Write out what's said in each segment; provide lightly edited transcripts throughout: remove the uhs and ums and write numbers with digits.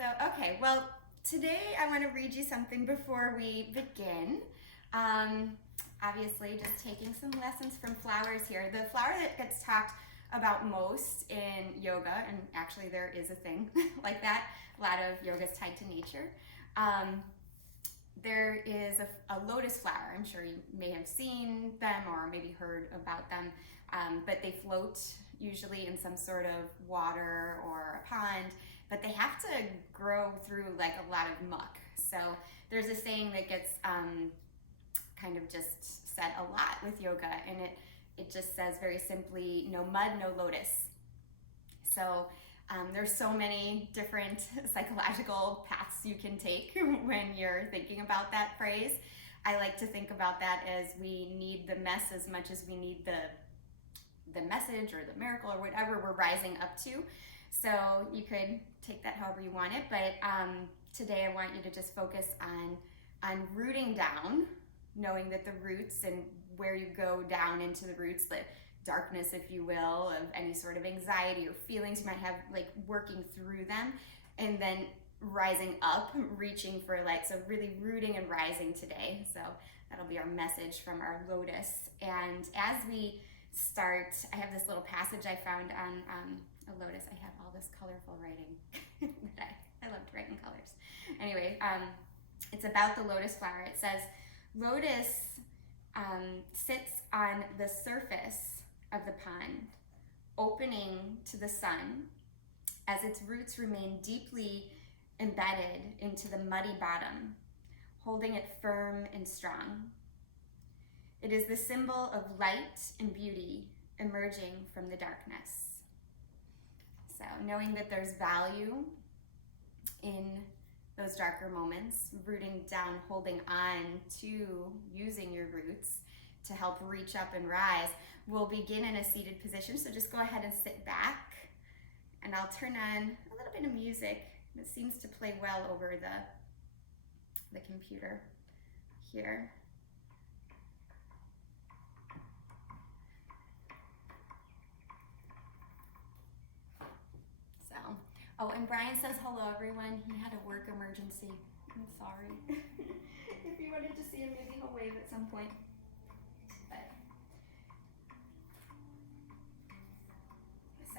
Okay, well, today I want to read you something before we begin. Obviously, just taking some lessons from flowers here. The flower that gets talked about most in yoga, and actually there is a thing like that, a lot of yoga is tied to nature. There is a lotus flower. I'm sure you may have seen them or maybe heard about them, but they float usually in some sort of water or a pond, but they have to grow through like a lot of muck. So there's a saying that gets kind of just said a lot with yoga, and it just says very simply, no mud, no lotus. So there's so many different psychological paths you can take when you're thinking about that phrase. I like to think about that as we need the mess as much as we need the message or the miracle or whatever we're rising up to. So you could take that however you want it, but today I want you to just focus on rooting down, knowing that the roots and where you go down into the roots, the darkness, if you will, of any sort of anxiety or feelings you might have, like working through them, and then rising up, reaching for light. So really rooting and rising today. So that'll be our message from our lotus. And as we start, I have this little passage I found on a lotus. I have all this colorful writing that I love to write in colors. Anyway, it's about the lotus flower. It says, lotus sits on the surface of the pond, opening to the sun as its roots remain deeply embedded into the muddy bottom, holding it firm and strong. It is the symbol of light and beauty emerging from the darkness. So knowing that there's value in those darker moments, rooting down, holding on to using your roots to help reach up and rise. We'll begin in a seated position, so just go ahead and sit back, and I'll turn on a little bit of music that seems to play well over the computer here. So, oh, and Brian says hello, everyone. He had a work emergency. I'm sorry. If you wanted to see him, maybe he'll wave at some point.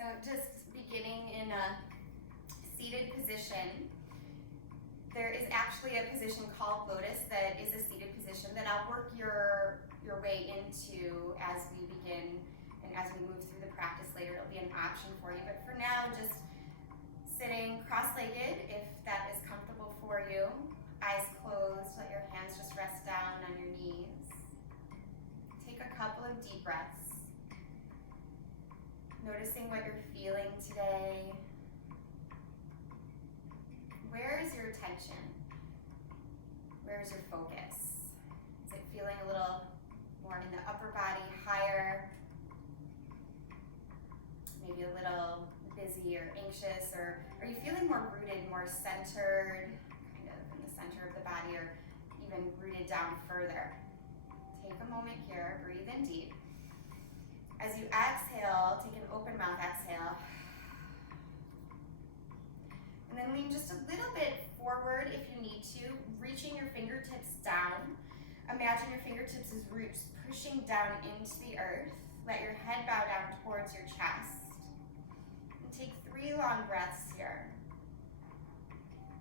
So just beginning in a seated position. There is actually a position called Lotus that is a seated position that I'll work your way into as we begin and as we move through the practice later. It'll be an option for you. But for now, just sitting cross-legged if that is comfortable for you. Eyes closed, let your hands just rest down on your knees. Take a couple of deep breaths. Noticing what you're feeling today. Where is your attention? Where is your focus? Is it feeling a little more in the upper body, higher? Maybe a little busy or anxious, or are you feeling more rooted, more centered, kind of in the center of the body, or even rooted down further? Take a moment here, breathe in deep. As you exhale, take an open mouth exhale. And then lean just a little bit forward if you need to, reaching your fingertips down. Imagine your fingertips as roots pushing down into the earth. Let your head bow down towards your chest. And take 3 long breaths here.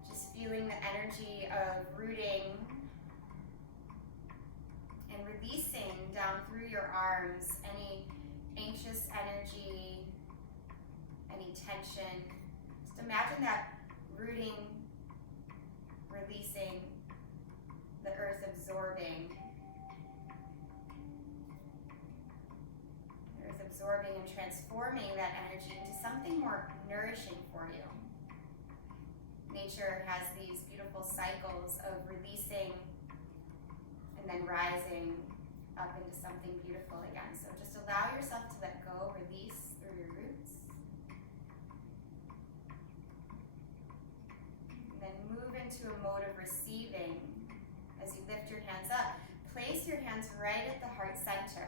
Just feeling the energy of rooting and releasing down through your arms any anxious energy, any tension. Just imagine that rooting, releasing, the earth absorbing. The earth absorbing and transforming that energy into something more nourishing for you. Nature has these beautiful cycles of releasing and then rising up into something beautiful again. So just allow yourself to let go, release through your roots. And then move into a mode of receiving as you lift your hands up. Place your hands right at the heart center.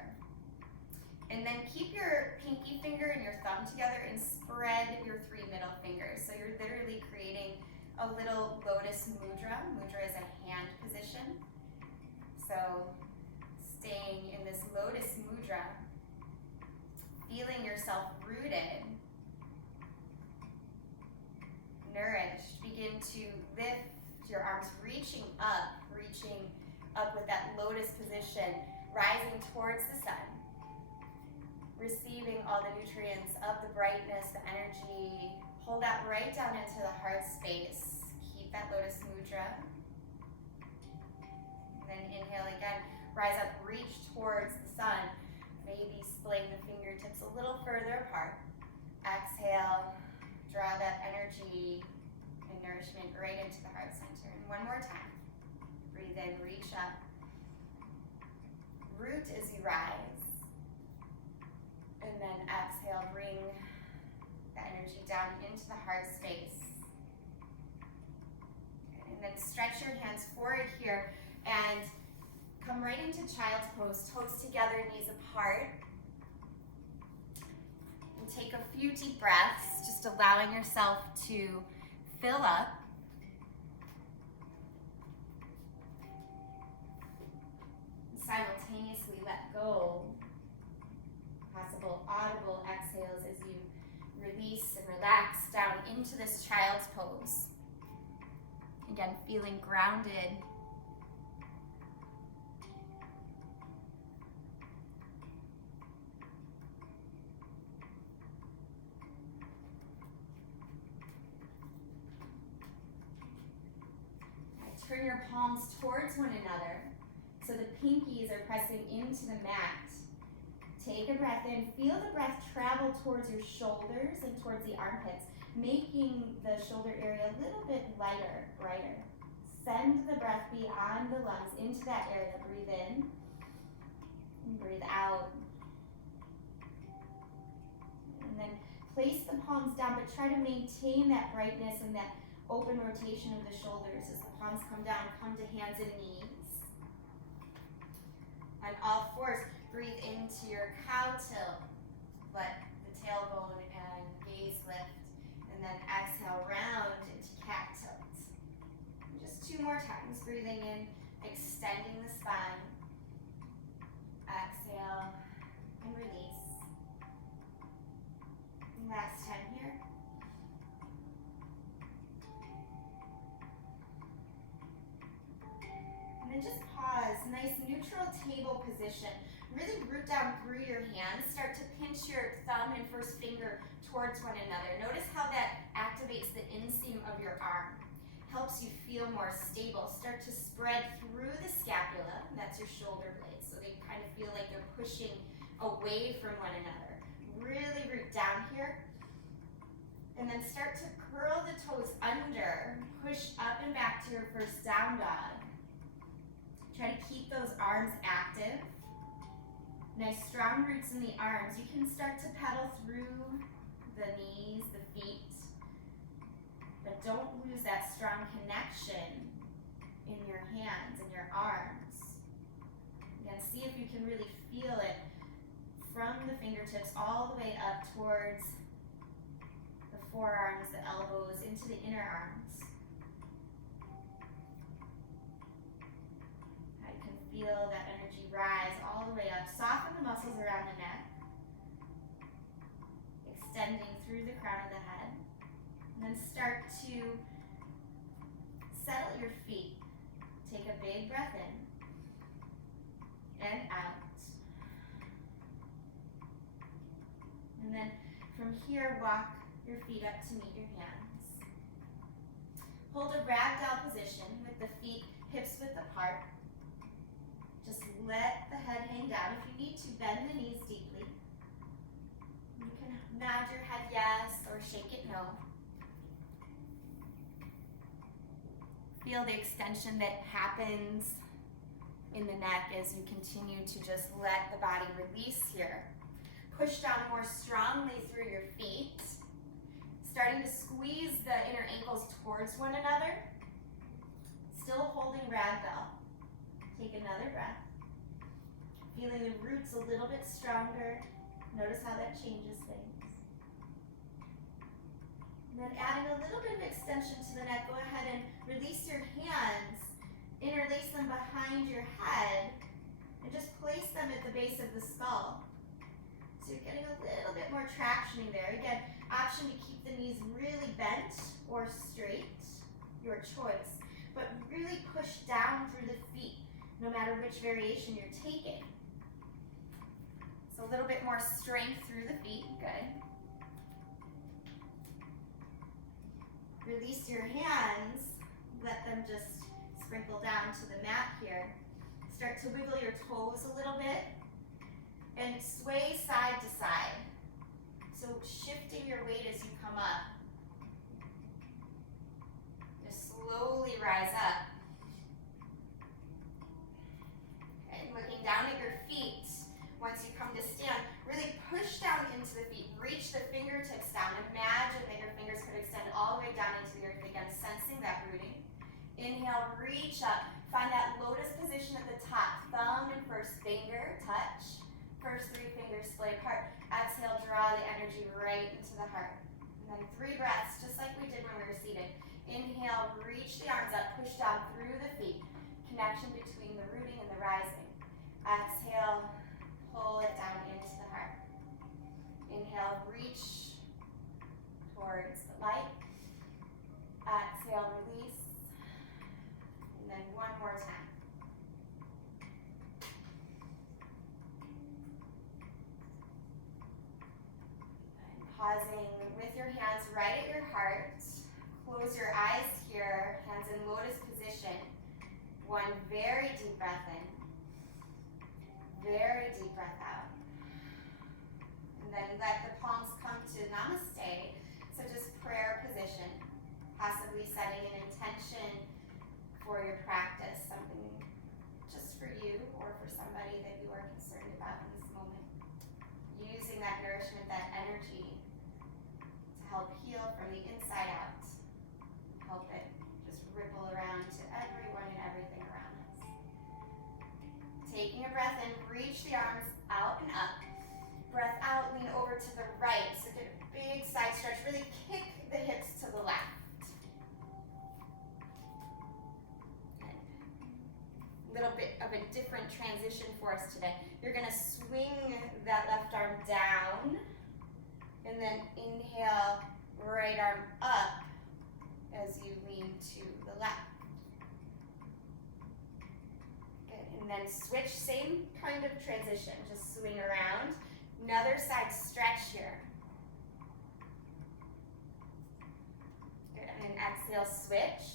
And then keep your pinky finger and your thumb together and spread your 3 middle fingers. So you're literally creating a little Lotus mudra. Mudra is a hand position. So staying in this Lotus mudra, feeling yourself rooted, nourished. Begin to lift your arms, reaching up with that Lotus position, rising towards the sun, receiving all the nutrients of the brightness, the energy. Hold that right down into the heart space. Keep that Lotus mudra. And then inhale again, rise up, reach towards the sun. Maybe splaying the fingertips a little further apart. Exhale, draw that energy and nourishment right into the heart center. And one more time. Breathe in, reach up. Root as you rise. And then exhale, bring the energy down into the heart space. And then stretch your hands forward here and come right into child's pose. Toes together, knees apart. And take a few deep breaths, just allowing yourself to fill up. And simultaneously let go. Possible audible exhales as you release and relax down into this child's pose. Again, feeling grounded. Turn your palms towards one another so the pinkies are pressing into the mat. Take a breath in. Feel the breath travel towards your shoulders and towards the armpits, making the shoulder area a little bit lighter, brighter. Send the breath beyond the lungs into that area. Breathe in and breathe out. And then place the palms down, but try to maintain that brightness and that open rotation of the shoulders as the palms come down. Come to hands and knees. On all fours, breathe into your cow tilt. Let the tailbone and gaze lift. And then exhale, round into cat tilt. And just two more times. Breathing in, extending the spine. Exhale and release. And last time here. And then just pause. Nice neutral table position. Really root down through your hands. Start to pinch your thumb and first finger towards one another. Notice how that activates the inseam of your arm. Helps you feel more stable. Start to spread through the scapula. That's your shoulder blades. So they kind of feel like they're pushing away from one another. Really root down here. And then start to curl the toes under. Push up and back to your first down dog. Try to keep those arms active. Nice strong roots in the arms. You can start to pedal through the knees, the feet, but don't lose that strong connection in your hands and your arms. Again, see if you can really feel it from the fingertips all the way up towards the forearms, the elbows, into the inner arms. Feel that energy rise all the way up. Soften the muscles around the neck. Extending through the crown of the head. And then start to settle your feet. Take a big breath in. And out. And then from here, walk your feet up to meet your hands. Hold a ragdoll position with the feet hips width apart. Just let the head hang down. If you need to, bend the knees deeply. You can nod your head yes or shake it no. Feel the extension that happens in the neck as you continue to just let the body release here. Push down more strongly through your feet. Starting to squeeze the inner ankles towards one another. Still holding ragdoll. Take another breath. Feeling the roots a little bit stronger. Notice how that changes things. And And then adding a little bit of extension to the neck, go ahead and release your hands, interlace them behind your head, and just place them at the base of the skull. So you're getting a little bit more traction in there. Again, option to keep the knees really bent or straight, your choice. But really push down through the feet, no matter which variation you're taking. So a little bit more strength through the feet, good. Release your hands, let them just sprinkle down to the mat here. Start to wiggle your toes a little bit and sway side to side. So shifting your weight as you come up. Just slowly rise up. And looking down at your feet, once you come to stand, really push down into the feet. Reach the fingertips down. Imagine that your fingers could extend all the way down into the earth. Again, sensing that rooting. Inhale, reach up. Find that lotus position at the top. Thumb and first finger touch. First 3 fingers split apart. Exhale, draw the energy right into the heart. And then 3 breaths, just like we did when we were seated. Inhale, reach the arms up, push down through the feet. Connection between the rooting and the rising. Exhale, pull it down into the heart. Inhale, reach towards the light. Exhale, release. And then one more time. And pausing with your hands right at your heart. Close your eyes here, hands in lotus position. One very deep breath in. Very deep breath out. And then let the palms come to namaste. So just prayer position, possibly setting an intention for your practice, something just for you or for somebody that you are concerned about in this moment. Using that nourishment, that energy to help heal from the inside out. Help it just ripple around to everyone and everything around us. Taking a breath in, reach the arms out and up. Breath out, lean over to the right. So get a big side stretch. Really kick the hips to the left. A little bit of a different transition for us today. You're going to swing that left arm down. And then inhale, right arm up as you lean to the left. Good. And then switch, same kind of transition. Just swing around. Another side stretch here. Good. And then exhale, switch.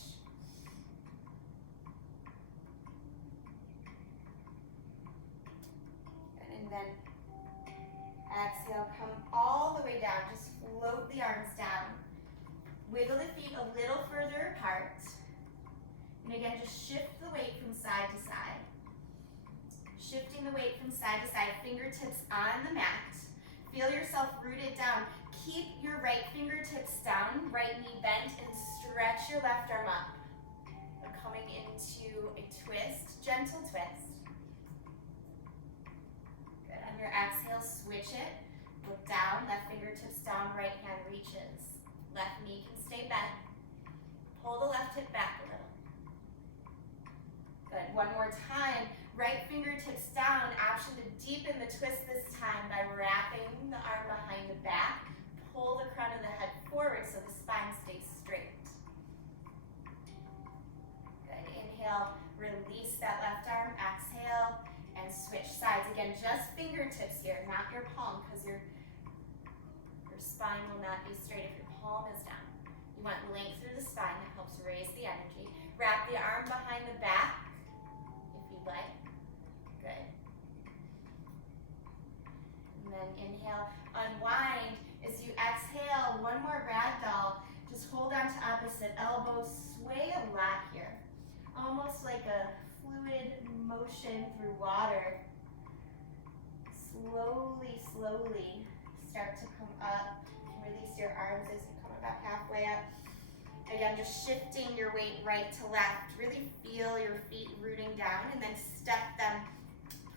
Good. And then exhale, come all the way down. Just float the arms down. Wiggle the feet a little further apart. And again, just shift the weight from side to side. Shifting the weight from side to side, fingertips on the mat. Feel yourself rooted down. Keep your right fingertips down, right knee bent, and stretch your left arm up. We're coming into a twist, gentle twist. Good. On your exhale, switch it. Look down, left fingertips down, right hand reaches. Left knee can stay bent. Pull the left hip back a little. Good. One more time. Right fingertips down. Option to deepen the twist this time by wrapping the arm behind the back. Pull the crown of the head forward so the spine stays straight. Good. Inhale. Release that left arm. Exhale. And switch sides. Again, just fingertips here, not your palm, because your spine will not be straight if your palm is down. You want length through the spine. That helps raise the energy. Wrap the arm behind the back if you'd like. Good. And then inhale, unwind. As you exhale, one more ragdoll. Just hold on to opposite elbow. Sway a lot here. Almost like a fluid motion through water. Slowly, slowly start to come up. Release your arms as you come about halfway up. Again, just shifting your weight right to left. Really feel your feet rooting down and then step them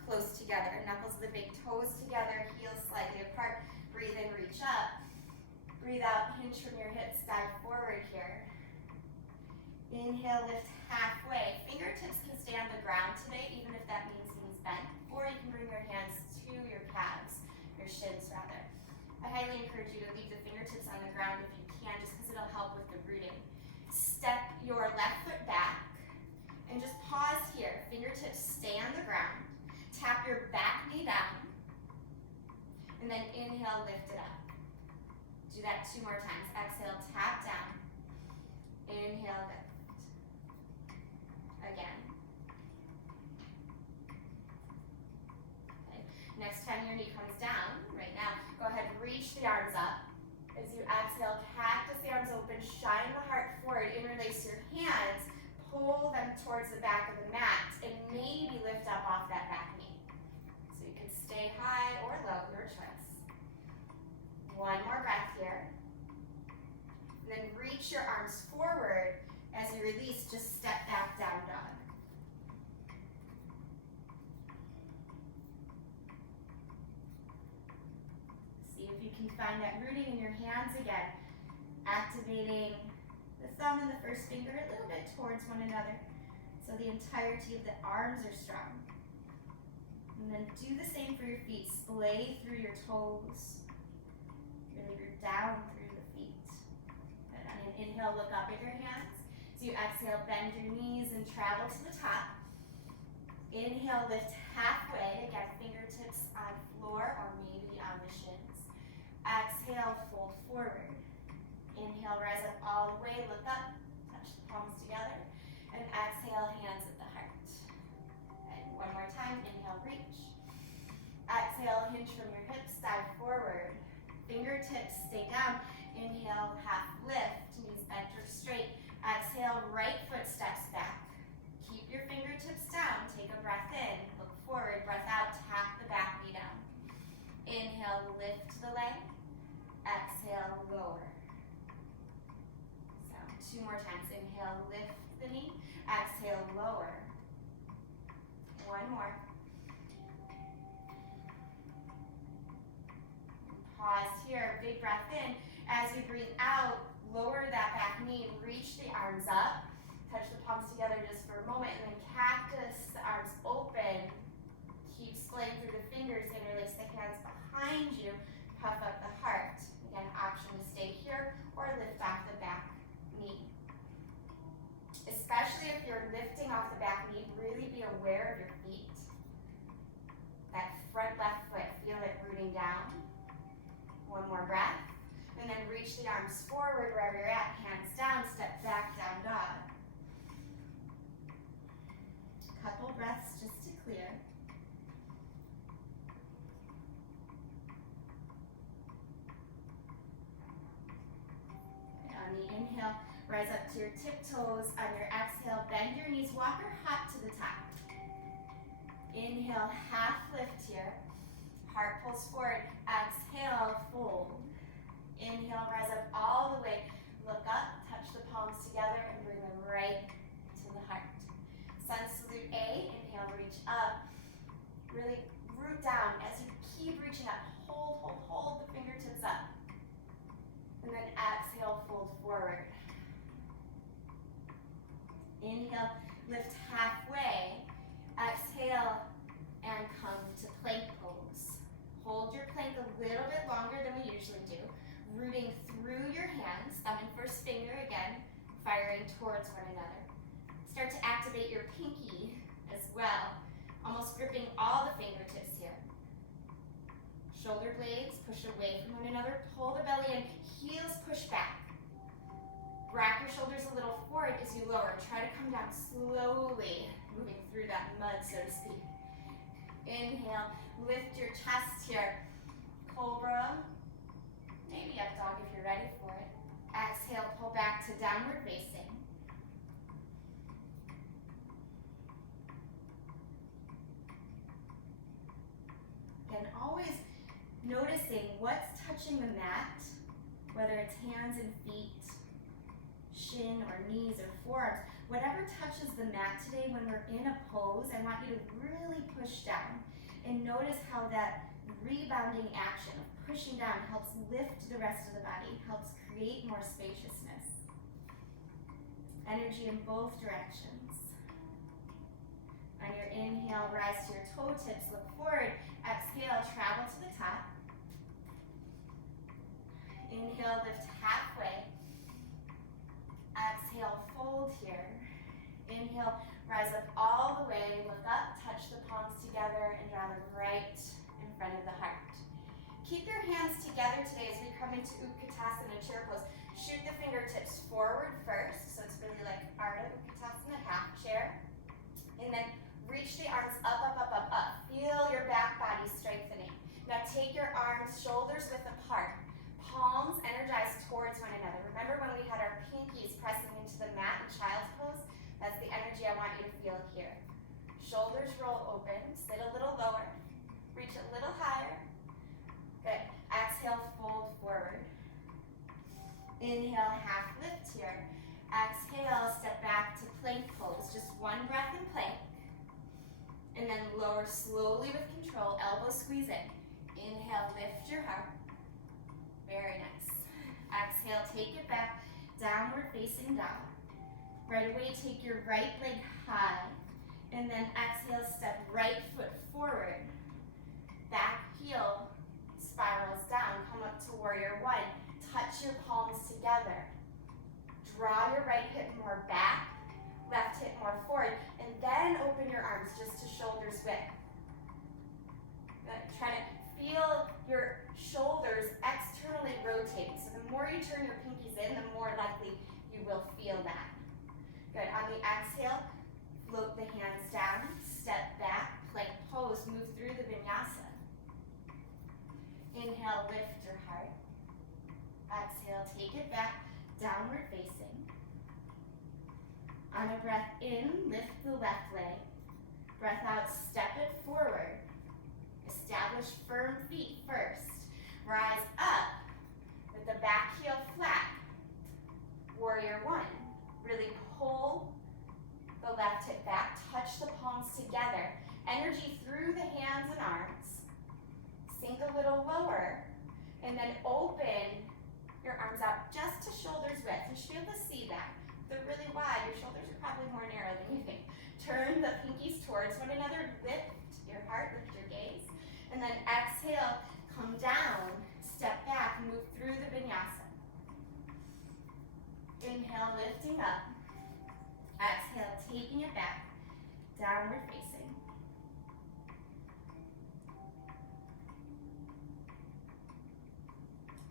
close together. Knuckles of the big toes together, heels slightly apart. Breathe in, reach up. Breathe out, hinge from your hips, dive forward here. Inhale, lift halfway. Fingertips can stay on the ground today, even if that means knees bent, or you can bring your hands to your calves, your shins rather. I highly encourage you to leave the fingertips on the ground if you can, just because it'll help with the rooting. Step your left foot back and just pause here. Fingertips stay on the ground. Tap your back knee down, and then inhale, lift it up. Do that 2 more times. Exhale, tap down. Inhale, lift. Again. Okay. Next time your knee comes down, right now, go ahead and reach the arms up. As you exhale, cactus the arms open, shine the heart forward, interlace your hands, pull them towards the back of the mat, and maybe lift up off that back knee. So you can stay high or low, your choice. 1 more breath here. And then reach your arms forward. As you release, just step back, down dog. See if you can find that rooting in your hands again. Activating the thumb and the first finger a little bit towards one another, so the entirety of the arms are strong. And then do the same for your feet. Splay through your toes. Really root down through the feet. Good. On an inhale, look up at your hands. As you exhale, bend your knees and travel to the top. Inhale, lift halfway. Again, fingertips on floor or maybe on the shins. Exhale, fold forward. Inhale, rise up all the way, look up, touch the palms together, and exhale, hands at the heart. And 1 more time, inhale, reach. Exhale, hinge from your hips, dive forward. Fingertips stay down. Inhale, half lift, knees bent or straight. Exhale, right foot steps back. Keep your fingertips down, take a breath in, look forward, breath out, tap the back knee down. Inhale, lift the leg. Exhale, lower. 2 more times. Inhale, lift the knee. Exhale, lower. 1 more. Pause here. Big breath in. As you breathe out, lower that back knee. Reach the arms up. Touch the palms together just for a moment. And then cactus, the arms open. Keep splaying through the fingers. Interlace the hands behind you. Puff up the heart. Again, option to stay here or lift off the back knee. Especially if you're lifting off the back knee, really be aware of your feet. That front left foot, feel it rooting down. 1 more breath. And then reach the arms forward wherever you're at, hands down, step back, down dog. Couple breaths just to clear. On the inhale, rise up to your tiptoes. On your exhale, bend your knees, walk or hop to the top. Inhale, half lift here. Heart pulls forward. Exhale, fold. Inhale, rise up all the way. Look up, touch the palms together, and bring them right to the heart. Sun salute A. Inhale, reach up. Really root down as you keep reaching up. Hold, hold, hold the fingertips up. And then exhale, fold forward. Inhale, lift halfway. Exhale, and come to plank pose. Hold your plank a little bit longer than we usually do. Rooting through your hands, thumb and first finger again, firing towards one another. Start to activate your pinky as well, almost gripping all the fingertips here. Shoulder blades push away from one another, pull the belly in, heels push back. Rack your shoulders a little forward as you lower. Try to come down slowly, moving through that mud, so to speak. Inhale, lift your chest here. Cobra, maybe up dog if you're ready for it. Exhale, pull back to downward facing. And always noticing what's touching the mat, whether it's hands and feet, shin or knees or forearms, whatever touches the mat today when we're in a pose, I want you to really push down and notice how that rebounding action of pushing down helps lift the rest of the body, helps create more spaciousness. Energy in both directions. On your inhale, rise to your toe tips, look forward. Exhale, travel to the top. Inhale, lift halfway. Exhale, fold here. Inhale, rise up all the way, look up, touch the palms together, and draw them right in front of the heart. Keep your hands together today as we come into Utkatasana chair pose. Shoot the fingertips forward first, so it's really like Ardha Utkatasana, half chair. And then reach the arms up, up, up, up, up. Feel your back body strengthening. Now take your arms, shoulders width apart. Palms energized towards one another. Remember when we had our pinkies pressing into the mat in child's pose? That's the energy I want you to feel here. Shoulders roll open, sit a little lower, reach a little higher. Good. Exhale, fold forward. Inhale, half lift here. Exhale, step back to plank pose. Just one breath in plank. And then lower slowly with control, elbows squeeze in. Inhale, lift your heart. Very nice. Exhale, take it back, downward facing dog. Right away, take your right leg high, and then exhale, step right foot forward. Back heel spirals down, come up to warrior one. Touch your palms together. Draw your right hip more back, left hip more forward, and then open your arms just to shoulders width. Good. Try to feel your shoulders externally rotating. So the more you turn your pinkies in, the more likely you will feel that. Good. On the exhale, float the hands down, step back, plank pose, move through the vinyasa. Inhale, lift your heart. Exhale, take it back, downward facing. On a breath in, lift the left leg. Breath out, step it forward. Establish firm feet first. Rise up with the back heel flat. Warrior one. Really pull the left hip back. Touch the palms together. Energy through the hands and arms. Sink a little lower. And then open your arms out just to shoulders width. You should be able to see that. They're really wide. Your shoulders are probably more narrow than you think. Turn the pinkies towards one another. Lift your heart, lift your gaze. And then exhale, come down, step back, move through the vinyasa. Inhale, lifting up. Exhale, taking it back, downward facing.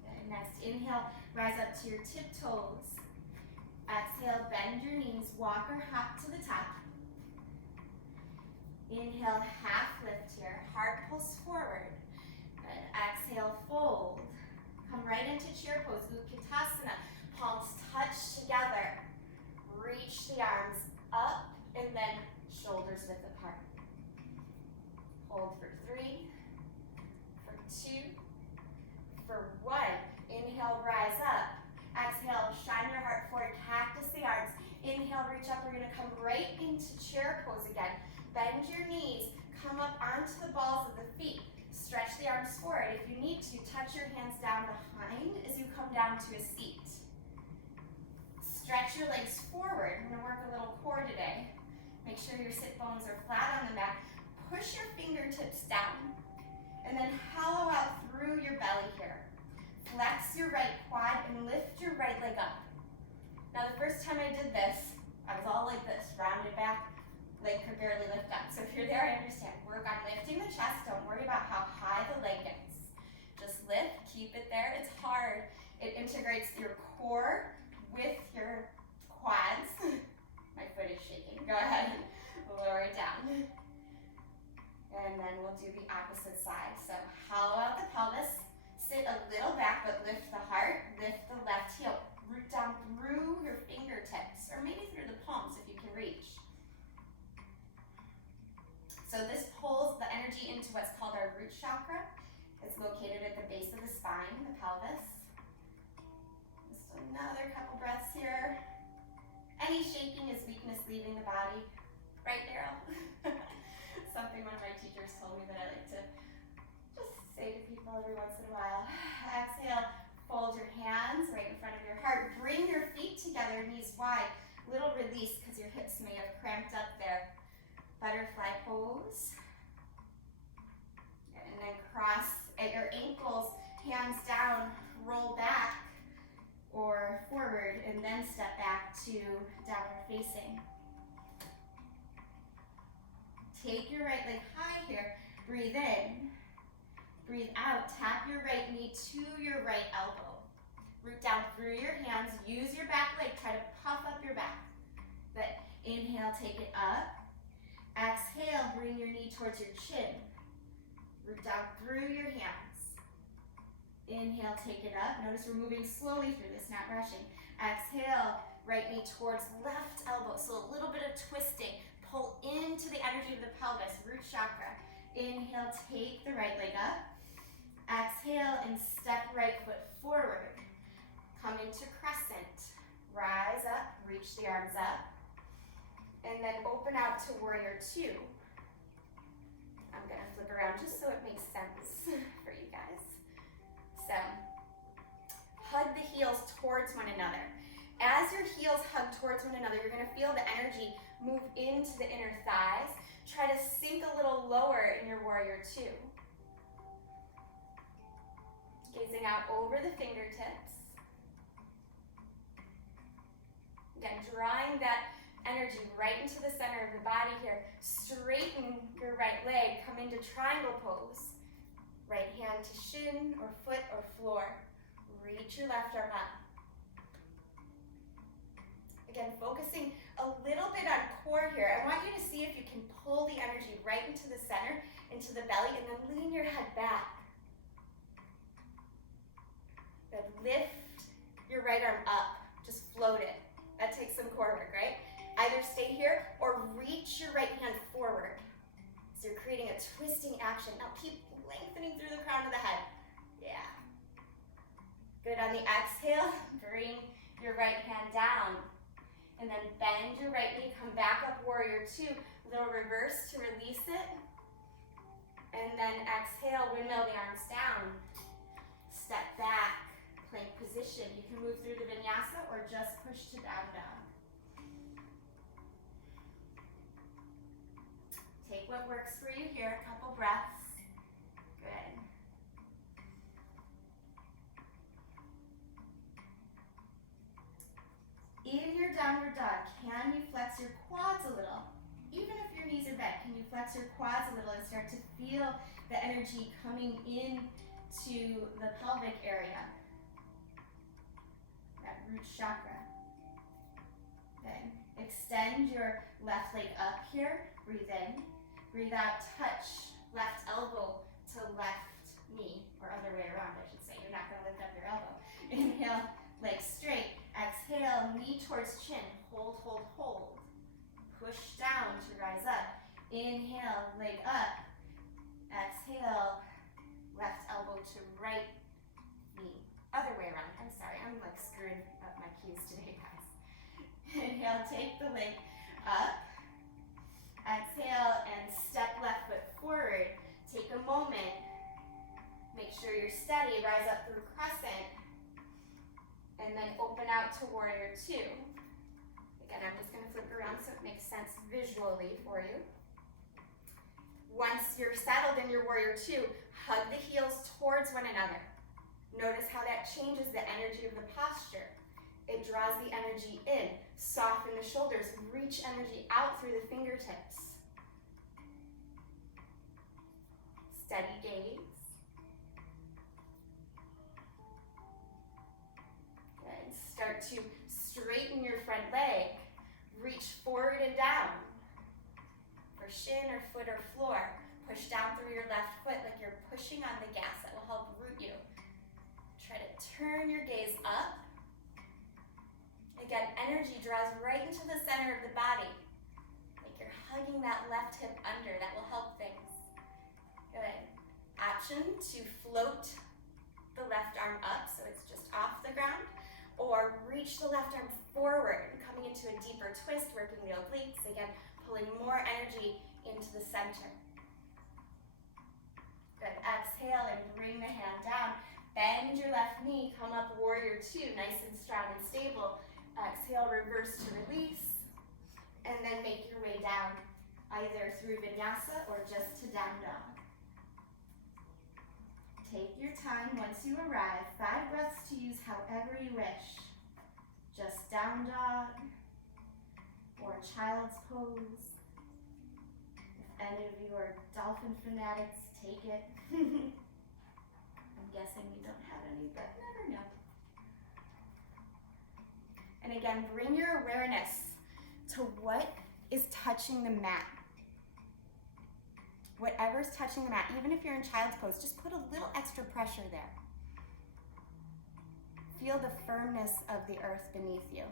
Good. Next, inhale, rise up to your tiptoes. Exhale, bend your knees, walk or hop to the top. Inhale, half lift here, heart pulls forward. Good. Exhale, fold. Come right into chair pose, Utkatasana. Palms touch together. Reach the arms up and then shoulders width apart. Hold for 3, for 2, for 1. Inhale, rise up. Exhale, shine your heart forward, cactus the arms. Inhale, reach up. We're gonna come right into chair pose again. Bend your knees, come up onto the balls of the feet. Stretch the arms forward. If you need to, touch your hands down behind as you come down to a seat. Stretch your legs forward. We're gonna work a little core today. Make sure your sit bones are flat on the mat. Push your fingertips down. And then hollow out through your belly here. Flex your right quad and lift your right leg up. Now the first time I did this, I was all like this, rounded back, leg could barely lift up. So if you're there, I understand. Work on lifting the chest. Don't worry about how high the leg gets. Just lift, keep it there. It's hard. It integrates your core with your quads. My foot is shaking. Go ahead, lower it down. And then we'll do the opposite side. So hollow out the pelvis, sit a little back, but lift the heart, lift the left heel. Root down through your fingertips, or maybe through the palms if you can reach. So this pulls the energy into what's called our root chakra. It's located at the base of the spine, the pelvis. Just another couple breaths here. Any shaking is weakness leaving the body. Right, Daryl? Something one of my teachers told me that I like to just say to people. Well, every once in a while. Exhale, fold your hands right in front of your heart. Bring your feet together, knees wide. Little release because your hips may have cramped up there. Butterfly pose. And then cross at your ankles, hands down, roll back or forward, and then step back to downward facing. Take your right leg high here. Breathe in. Breathe out. Tap your right knee to your right elbow. Root down through your hands. Use your back leg. Try to puff up your back. Good. Inhale, take it up. Exhale, bring your knee towards your chin. Root down through your hands. Inhale, take it up. Notice we're moving slowly through this, not rushing. Exhale, right knee towards left elbow. So a little bit of twisting. Pull into the energy of the pelvis, root chakra. Inhale, take the right leg up. Exhale and step right foot forward. Come into crescent. Rise up, reach the arms up. And then open out to warrior two. I'm gonna flip around just so it makes sense for you guys. So, hug the heels towards one another. As your heels hug towards one another, you're gonna feel the energy move into the inner thighs. Try to sink a little lower in your warrior two. Gazing out over the fingertips. Again, drawing that energy right into the center of the body here. Straighten your right leg, come into triangle pose. Right hand to shin or foot or floor. Reach your left arm up. Again, focusing a little bit on core here. I want you to see if you can pull the energy right into the center, into the belly, and then lean your head back. Then lift your right arm up. Just float it. That takes some core work, right? Either stay here or reach your right hand forward. So you're creating a twisting action. Now keep lengthening through the crown of the head. Yeah. Good. On the exhale, bring your right hand down. And then bend your right knee, come back up, warrior two. Little reverse to release it. And then exhale, windmill the arms down. Step back, plank position. You can move through the vinyasa or just push to down dog. Take what works for you here, a couple breaths. Good. In your downward dog, can you flex your quads a little? Even if your knees are bent, can you flex your quads a little and start to feel the energy coming into the pelvic area? That root chakra. Good. Extend your left leg up here. Breathe in. Breathe out, touch left elbow to left knee, or other way around, I should say. You're not going to lift up your elbow. Inhale, leg straight. Exhale, knee towards chin. Hold, hold, hold. Push down to rise up. Inhale, leg up. Exhale, left elbow to right knee. Other way around. I'm sorry, I'm like screwing up my keys today, guys. Inhale, take the leg up. Exhale and step left foot forward. Take a moment. Make sure you're steady. Rise up through crescent. And then open out to warrior two. Again, I'm just going to flip around so it makes sense visually for you. Once you're settled in your warrior two, hug the heels towards one another. Notice how that changes the energy of the posture. It draws the energy in. Soften the shoulders. Reach energy out through the fingertips. Steady gaze. Good. Start to straighten your front leg. Reach forward and down. For shin or foot or floor. Push down through your left foot like you're pushing on the gas. That will help root you. Try to turn your gaze up. Again, energy draws right into the center of the body. Like you're hugging that left hip under. That will help things. Good. Option to float the left arm up so it's just off the ground. Or reach the left arm forward, coming into a deeper twist, working the obliques. Again, pulling more energy into the center. Good. Exhale and bring the hand down. Bend your left knee. Come up, warrior two. Nice and strong and stable. Exhale, reverse to release. And then make your way down, either through vinyasa or just to down dog. Take your time once you arrive. 5 breaths to use however you wish. Just down dog or child's pose. If any of you are dolphin fanatics, take it. I'm guessing you don't have any, but never know. And again, bring your awareness to what is touching the mat. Whatever's touching the mat, even if you're in child's pose, just put a little extra pressure there. Feel the firmness of the earth beneath you,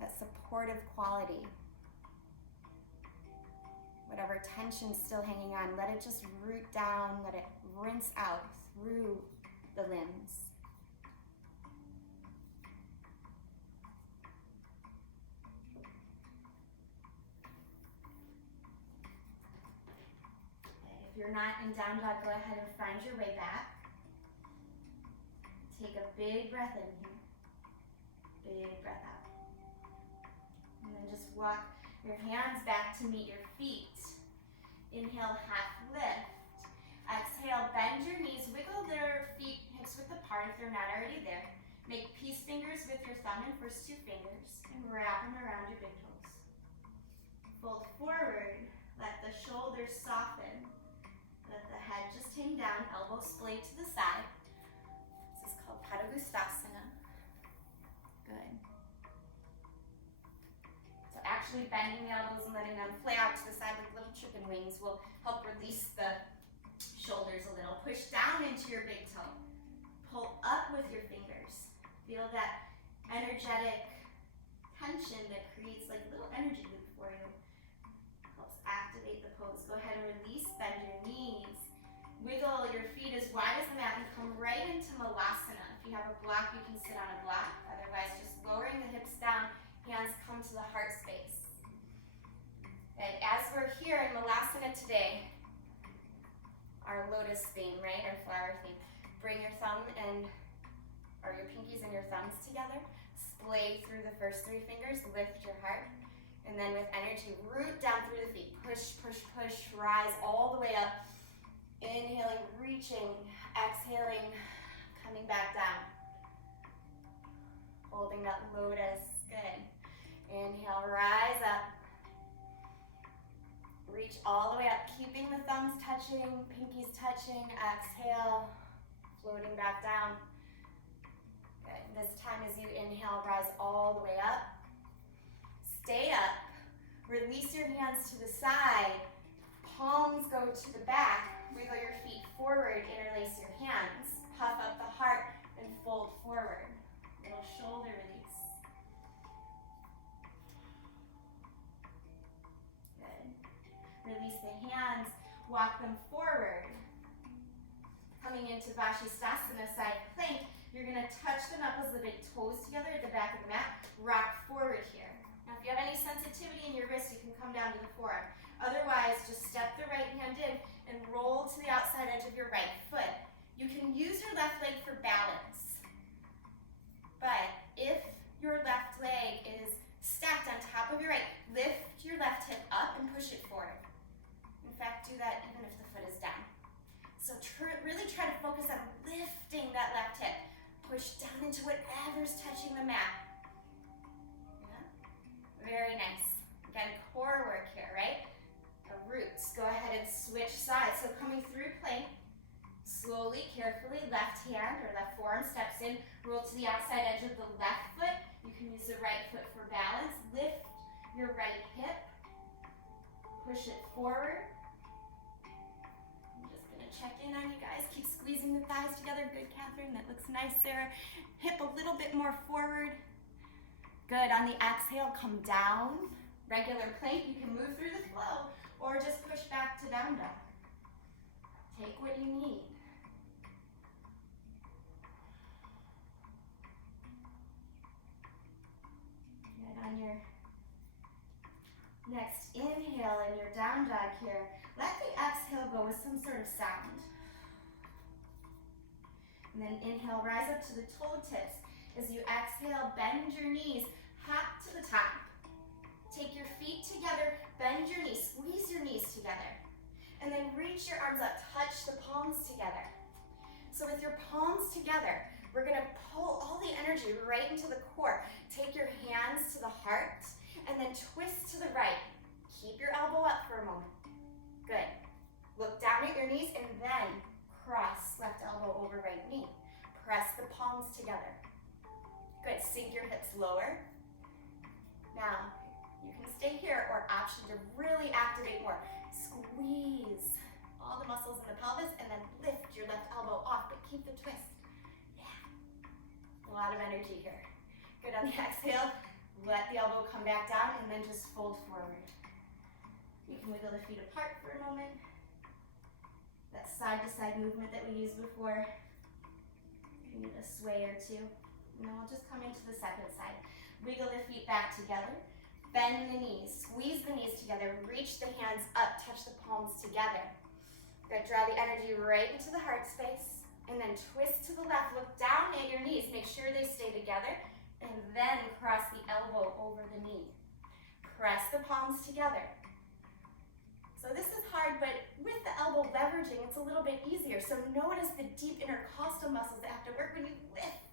that supportive quality. Whatever tension's still hanging on, let it just root down, let it rinse out through the limbs. If you're not in down dog, go ahead and find your way back. Take a big breath in here. Big breath out. And then just walk your hands back to meet your feet. Inhale, half lift. Exhale, bend your knees. Wiggle their feet, hips width apart if they're not already there. Make peace fingers with your thumb and first 2 fingers. And wrap them around your big toes. Fold forward. Let the shoulders soften. Let the head just hang down, elbows splayed to the side. This is called Padmasana. Good. So actually bending the elbows and letting them flay out to the side like little chicken wings will help release the shoulders a little. Push down into your big toe. Pull up with your fingers. Feel that energetic tension that creates like a little energy loop for you. Activate the pose. Go ahead and release, bend your knees. Wiggle your feet as wide as the mat and come right into Malasana. If you have a block, you can sit on a block. Otherwise, just lowering the hips down, hands come to the heart space. And as we're here in Malasana today, our lotus theme, right? Our flower theme. Bring your thumb or your pinkies and your thumbs together. Splay through the first 3 fingers. Lift your heart. And then with energy, root down through the feet. Push, push, push, rise all the way up. Inhaling, reaching, exhaling, coming back down. Holding that lotus, good. Inhale, rise up. Reach all the way up, keeping the thumbs touching, pinkies touching. Exhale, floating back down. Good. This time as you inhale, rise all the way up. Stay up, release your hands to the side, palms go to the back, wiggle your feet forward, interlace your hands, puff up the heart, and fold forward. Little shoulder release. Good. Release the hands, walk them forward. Coming into Vashisthasana, side plank, you're gonna touch the knuckles of the big toes together at the back of the mat, rock forward here. Now, if you have any sensitivity in your wrist, you can come down to the forearm. Otherwise, just step the right hand in and roll to the outside edge of your right foot. You can use your left leg for balance. But if your left leg is stacked on top of your right, lift your left hip up and push it forward. In fact, do that even if the foot is down. So really try to focus on lifting that left hip. Push down into whatever's touching the mat. Very nice. Again, core work here, right? The roots. Go ahead and switch sides. So coming through plank, slowly, carefully, left hand or left forearm steps in, roll to the outside edge of the left foot. You can use the right foot for balance. Lift your right hip. Push it forward. I'm just gonna check in on you guys. Keep squeezing the thighs together. Good, Catherine. That looks nice there. Hip a little bit more forward. Good. On the exhale, come down. Regular plank, you can move through the flow or just push back to down dog. Take what you need. Good. On your next inhale in your down dog here, let the exhale go with some sort of sound. And then inhale, rise up to the toe tips. As you exhale, bend your knees, hop to the top. Take your feet together, bend your knees, squeeze your knees together. And then reach your arms up, touch the palms together. So with your palms together, we're gonna pull all the energy right into the core. Take your hands to the heart, and then twist to the right. Keep your elbow up for a moment. Good. Look down at your knees, and then cross left elbow over right knee. Press the palms together. Good, sink your hips lower. Now, you can stay here, or option to really activate more. Squeeze all the muscles in the pelvis, and then lift your left elbow off, but keep the twist. Yeah, a lot of energy here. Good, on the exhale, let the elbow come back down, and then just fold forward. You can wiggle the feet apart for a moment. That side-to-side movement that we used before. You need a sway or two. And then we'll just come into the second side. Wiggle the feet back together. Bend the knees, squeeze the knees together, reach the hands up, touch the palms together. Good, draw the energy right into the heart space, and then twist to the left, look down at your knees, make sure they stay together, and then cross the elbow over the knee. Press the palms together. So this is hard, but with the elbow leveraging, it's a little bit easier. So notice the deep intercostal muscles that have to work when you lift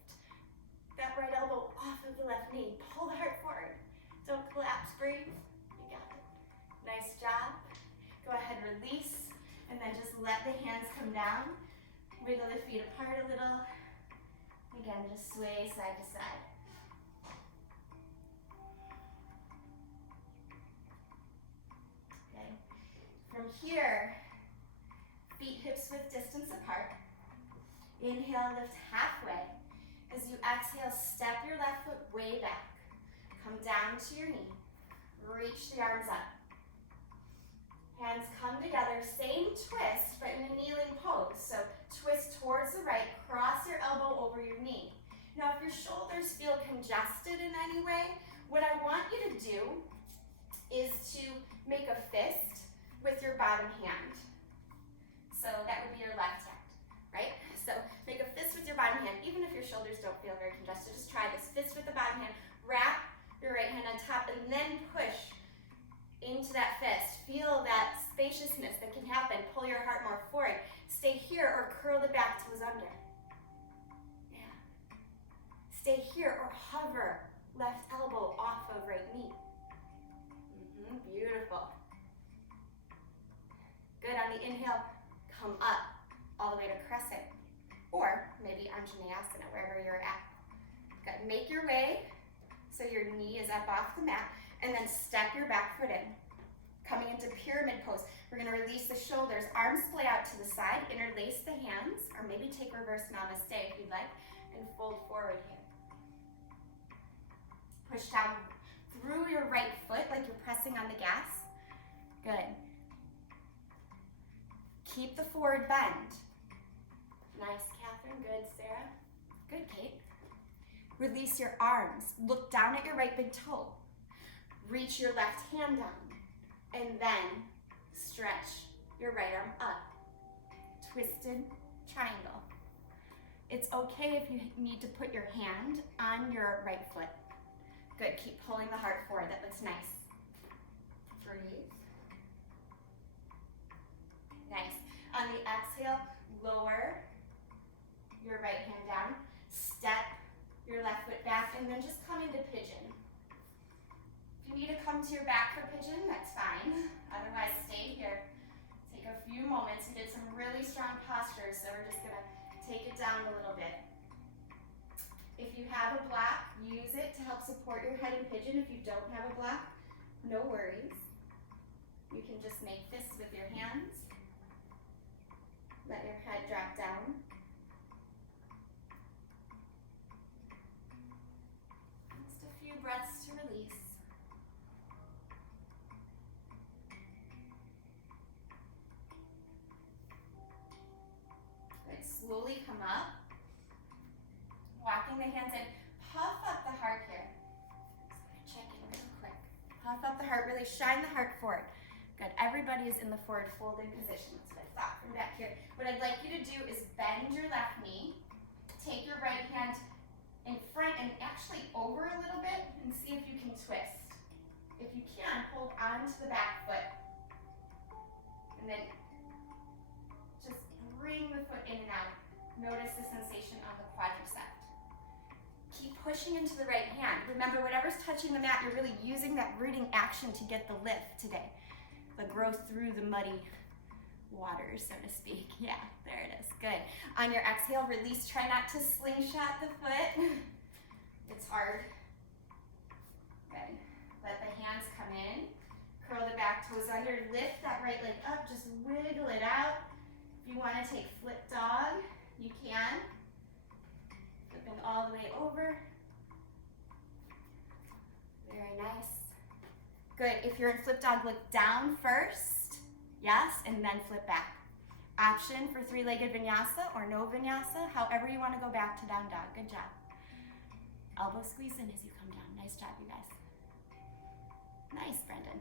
that right elbow off of the left knee. Pull the heart forward. Don't collapse, breathe. You got it. Nice job. Go ahead, release, and then just let the hands come down. Wiggle the feet apart a little. Again, just sway side to side. Okay. From here, feet hips width distance apart. Inhale, lift halfway. As you exhale, step your left foot way back. Come down to your knee. Reach the arms up. Hands come together, same twist, but in a kneeling pose. So twist towards the right, cross your elbow over your knee. Now, if your shoulders feel congested in any way, what I want you to do is to make a fist with your bottom hand. So that would be your left hand, right? So make a fist with your bottom hand, even if your shoulders don't feel very congested. Just try this. Fist with the bottom hand. Wrap your right hand on top, and then push into that fist. Feel that spaciousness that can happen. Pull your heart more forward. Stay here or curl the back toes under. Yeah. Stay here or hover left elbow off of right knee. Beautiful. Good, on the inhale, come up all the way to crescent. Or maybe Anjaneyasana, wherever you're at. Good, make your way so your knee is up off the mat, and then step your back foot in. Coming into pyramid pose, we're gonna release the shoulders, arms splay out to the side, interlace the hands, or maybe take reverse namaste if you'd like, and fold forward here. Push down through your right foot like you're pressing on the gas. Good. Keep the forward bend. Nice, Catherine. Good, Sarah. Good, Kate. Release your arms. Look down at your right big toe. Reach your left hand down. And then stretch your right arm up. Twisted triangle. It's okay if you need to put your hand on your right foot. Good, keep pulling the heart forward. That looks nice. Breathe. Nice. On the exhale, lower your right hand down. Step your left foot back, and then just come into pigeon. If you need to come to your back for pigeon, that's fine. Otherwise, stay here. Take a few moments. We did some really strong postures, so we're just gonna take it down a little bit. If you have a block, use it to help support your head in pigeon. If you don't have a block, no worries. You can just make fists with your hands. Let your head drop down. Just a few breaths to release. Good, slowly come up. Walking the hands in, puff up the heart here. Just gonna check in real quick. Puff up the heart, really shine the heart forward. Good, everybody is in the forward folded position. That's what I thought from back here. What I'd like you to do is bend your left knee take your right hand in front and actually over a little bit and see if you can twist. If you can, hold on to the back foot. And then just bring the foot in and out. Notice the sensation on the quadricep. Keep pushing into the right hand. Remember, whatever's touching the mat, you're really using that rooting action to get the lift today. The growth through the muddy waters, so to speak. Yeah, there it is. Good. On your exhale, release. Try not to slingshot the foot. It's hard. Good. Let the hands come in. Curl the back toes under. Lift that right leg up. Just wiggle it out. If you want to take flip dog, you can. Flipping all the way over. Very nice. Good. If you're in flip dog, look down first. Yes, and then flip back. Option for three-legged vinyasa or no vinyasa, however you want to go back to down dog. Good job. Elbow squeeze in as you come down. Nice job, you guys. Nice, Brendan.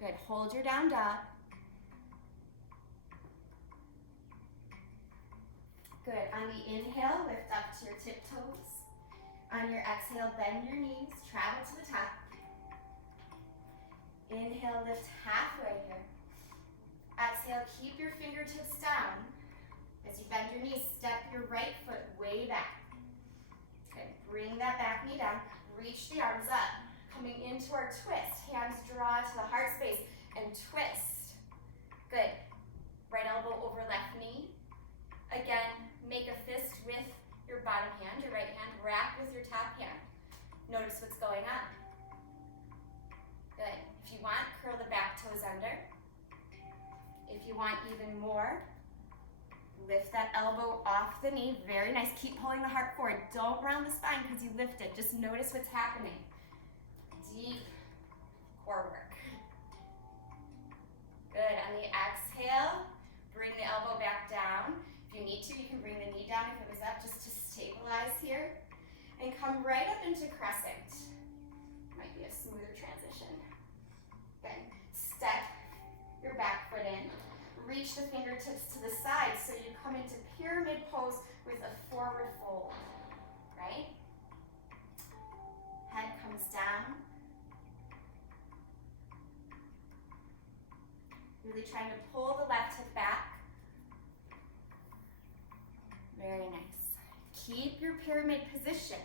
Good. Hold your down dog. Good. On the inhale, lift up to your tiptoes. On your exhale, bend your knees, travel to the top. Inhale, lift halfway here. Exhale, keep your fingertips down. As you bend your knees, step your right foot way back. Good. Bring that back knee down. Reach the arms up. Coming into our twist. Hands draw to the heart space and twist. Good. Right elbow over left knee. Again, make a fist with your bottom hand, your right hand. Wrap with your top hand. Notice what's going on. Good. If you want, curl the back toes under. If you want even more, lift that elbow off the knee. Very nice. Keep pulling the heart forward. Don't round the spine because you lift it. Just notice what's happening. Deep core work. Good. On the exhale, bring the elbow back down. If you need to, you can bring the knee down if it was up just to stabilize here. And come right up into crescent. Might be a smoother transition. Good. Step your back foot in. Reach the fingertips to the side so you come into pyramid pose with a forward fold. Right? Head comes down. Really trying to pull the left hip back. Very nice. Keep your pyramid position.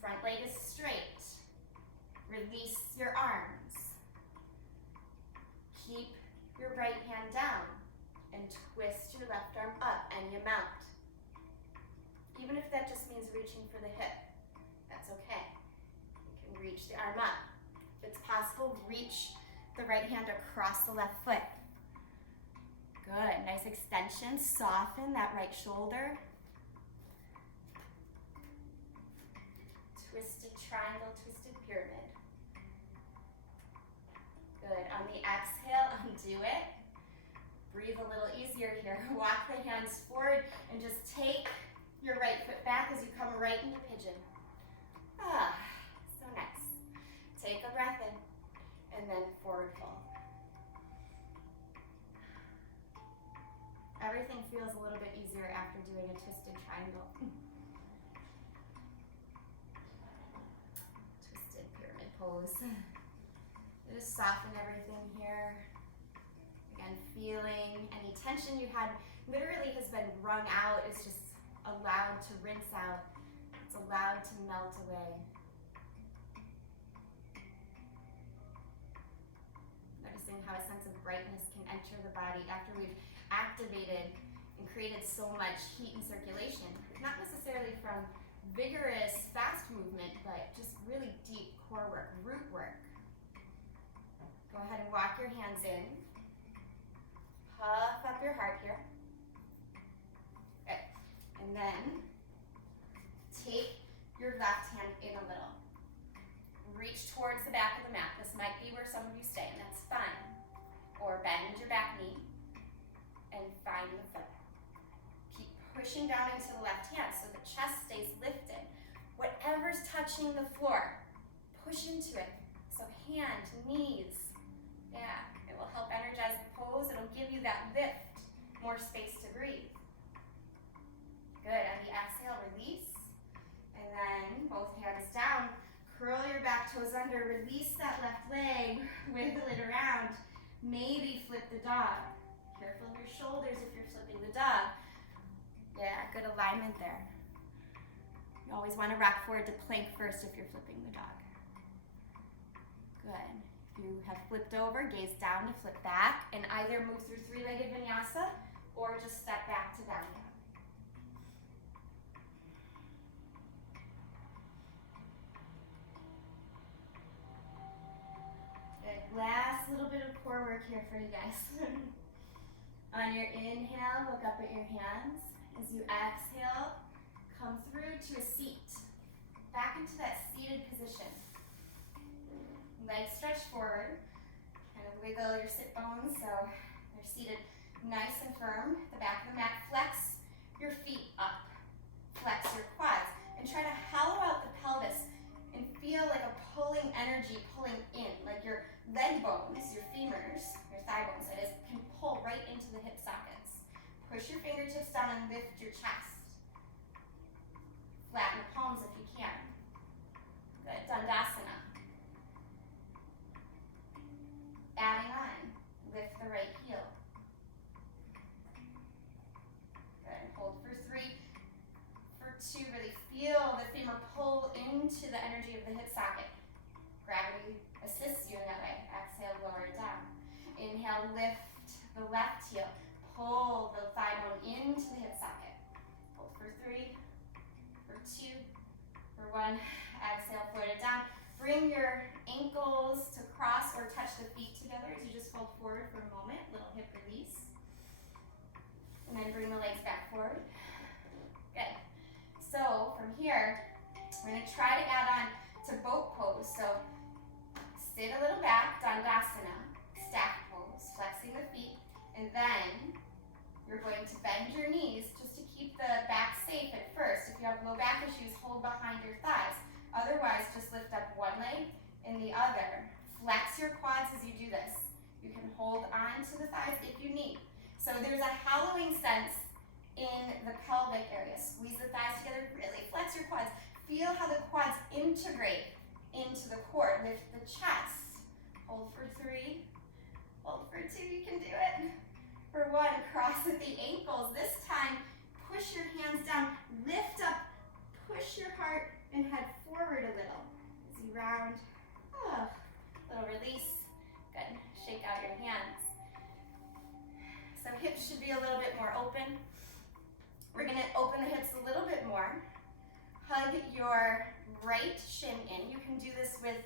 Front leg is straight. Release your arms. Keep your right hand down and twist your left arm up any amount. Even if that just means reaching for the hip, that's okay. You can reach the arm up. If it's possible, reach the right hand across the left foot. Good. Nice extension. Soften that right shoulder. Twisted triangle, twisted pyramid. Good. On the exhale, undo it. Breathe a little easier here. Walk the hands forward and just take your right foot back as you come right into pigeon. Ah, so nice. Take a breath in and then forward fold. Everything feels a little bit easier after doing a twisted triangle. Twisted pyramid pose. Just soften everything here. Again, feeling any tension you had literally has been wrung out. It's just allowed to rinse out. It's allowed to melt away. Noticing how a sense of brightness can enter the body after we've activated and created so much heat and circulation. Not necessarily from vigorous, fast movement, but just really deep core work, root work. Go ahead and walk your hands in. Puff up your heart here. Good. And then take your left hand in a little. Reach towards the back of the mat. This might be where some of you stay, and that's fine. Or bend your back knee and find the foot. Keep pushing down into the left hand so the chest stays lifted. Whatever's touching the floor, push into it. So hand, knees. Yeah, it will help energize the pose. It'll give you that lift, more space to breathe. Good. On the exhale, release. And then both hands down. Curl your back toes under. Release that left leg. Wiggle it around. Maybe flip the dog. Careful of your shoulders if you're flipping the dog. Yeah, good alignment there. You always want to rock forward to plank first if you're flipping the dog. Good. If you have flipped over, gaze down to flip back, and either move through three-legged vinyasa or just step back to down dog. Good. Last little bit of core work here for you guys. On your inhale, look up at your hands. As you exhale, come through to a seat. Back into that seated position. Legs stretch forward. Kind of wiggle your sit bones so they're seated nice and firm. The back of the mat. Flex your feet up. Flex your quads. And try to hollow out the pelvis and feel like a pulling energy pulling in. Like your leg bones, your femurs, your thigh bones, that is, can pull right into the hip sockets. Push your fingertips down and lift your chest. Flatten the palms if you can. Good. Dandasana. Adding on. Lift the right heel. Good. Hold for 3. For 2, really feel the femur pull into the energy of the hip socket. Gravity assists you in that way. Exhale, lower it down. Inhale, lift the left heel. Pull the thigh bone into the hip socket. Hold for 3, for 2, for 1. Exhale, float it down. Bring your ankles to cross or touch the feet together as you just fold forward for a moment. Little hip release. And then bring the legs back forward. Good. So from here, we're going to try to add on to boat pose. So sit a little back, Dandasana, stack pose, flexing the feet, and then you're going to bend your knees just to keep the back safe at first. If you have low back issues, hold behind your thighs. Otherwise, just lift up one leg and the other. Flex your quads as you do this. You can hold on to the thighs if you need. So there's a hollowing sense in the pelvic area. Squeeze the thighs together, really flex your quads. Feel how the quads integrate into the core. Lift the chest. Hold for 3. Hold for 2, you can do it. For 1, cross at the ankles. This time, push your hands down, lift up, push your heart and head forward a little. As you round, little release. Good, shake out your hands. So hips should be a little bit more open. We're gonna open the hips a little bit more. Hug your right shin in. You can do this with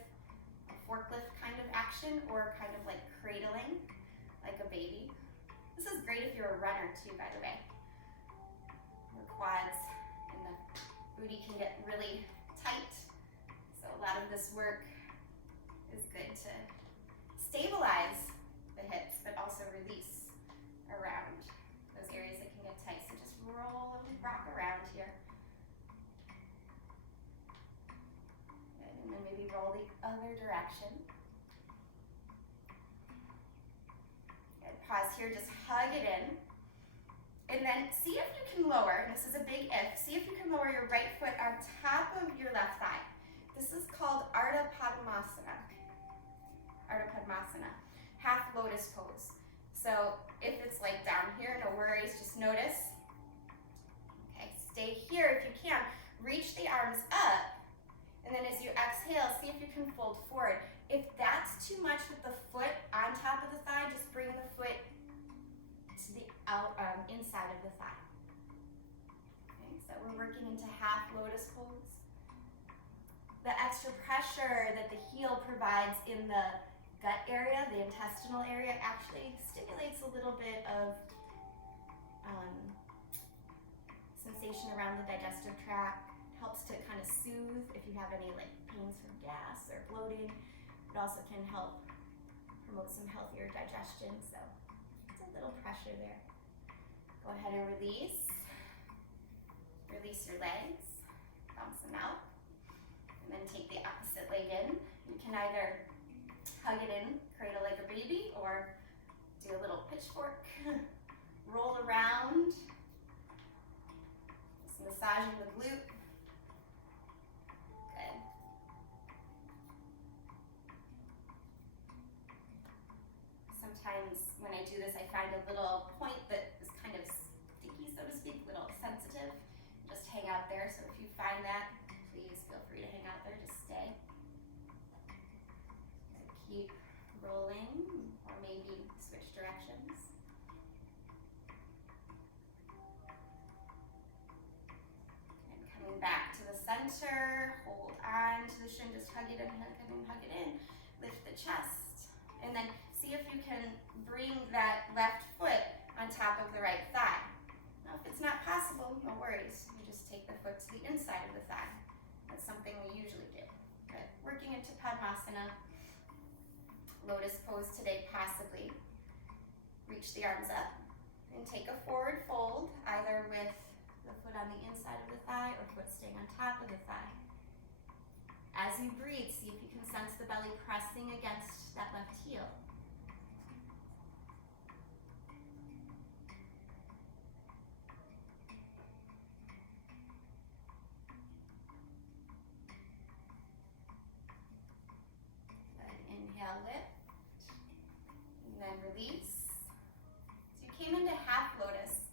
a forklift kind of action or kind of like cradling, like a baby. This is great if you're a runner too, by the way. The quads and the booty can get really tight. So a lot of this work is good to stabilize the hips, but also release around those areas that can get tight. So just roll and rock around here. Good. And then maybe roll the other direction. Good. Pause here, just hug it in. And then see if you can lower, and this is a big if, see if you can lower your right foot on top of your left thigh. This is called Padmasana. Padmasana. Half lotus pose. So if it's like down here, no worries, just notice. Okay, stay here if you can. Reach the arms up, and then as you exhale, see if you can fold forward. If that's too much with the foot on top of the thigh, just bring the foot to the inside of the thigh. Okay, so we're working into half lotus pose. The extra pressure that the heel provides in the gut area, the intestinal area, actually stimulates a little bit of sensation around the digestive tract. Helps to kind of soothe if you have any like pains from gas or bloating. It also can help promote some healthier digestion. So it's a little pressure there. Go ahead and release. Release your legs. Bounce them out. And then take the opposite leg in. You can either hug it in, cradle like a baby, or do a little pitchfork. Roll around. Just Just massaging the glute. Good. Sometimes when I do this, I find a little point that is kind of sticky, so to speak, a little sensitive. Just hang out there. So if you find that, please feel free to hang out there. Just stay. So keep rolling, or maybe switch directions. And coming back to the center, hold on to the shin, just hug it in, hug it in, hug it in. Lift the chest, and then see if you can bring that left foot on top of the right thigh. Now, if it's not possible, no worries. You just take the foot to the inside of the thigh. That's something we usually do. But working into Padmasana, Lotus pose today, possibly. Reach the arms up and take a forward fold, either with the foot on the inside of the thigh or foot staying on top of the thigh. As you breathe, see if you can sense the belly pressing against that left heel. Inhale, lift, and then release. So you came into half lotus.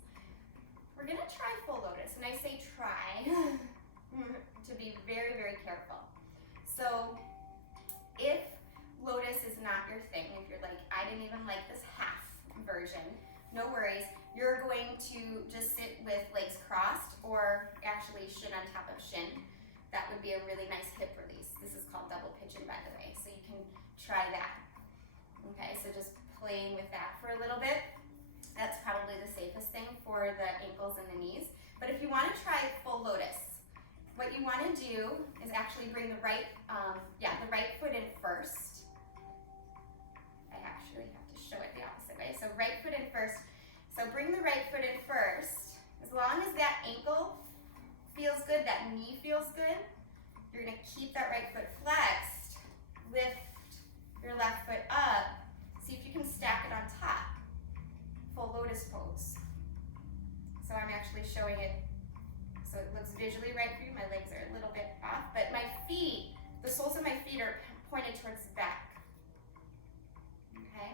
We're gonna try full lotus, and I say try to be very, very careful. So if lotus is not your thing, if you're like, I didn't even like this half version, no worries. You're going to just sit with legs crossed, or actually shin on top of shin. That would be a really nice hip release. This is called double pigeon, by the way, so you can try that. Okay, so just playing with that for a little bit. That's probably the safest thing for the ankles and the knees. But if you want to try full lotus, what you want to do is actually bring the right foot in first. I actually have to show it the opposite way. So right foot in first. So bring the right foot in first. As long as that ankle feels good, that knee feels good, you're going to keep that right foot flexed. Lift your left foot up. See if you can stack it on top. Full lotus pose. So I'm actually showing it so it looks visually right for you. My legs are a little bit off, but my feet, the soles of my feet are pointed towards the back. Okay?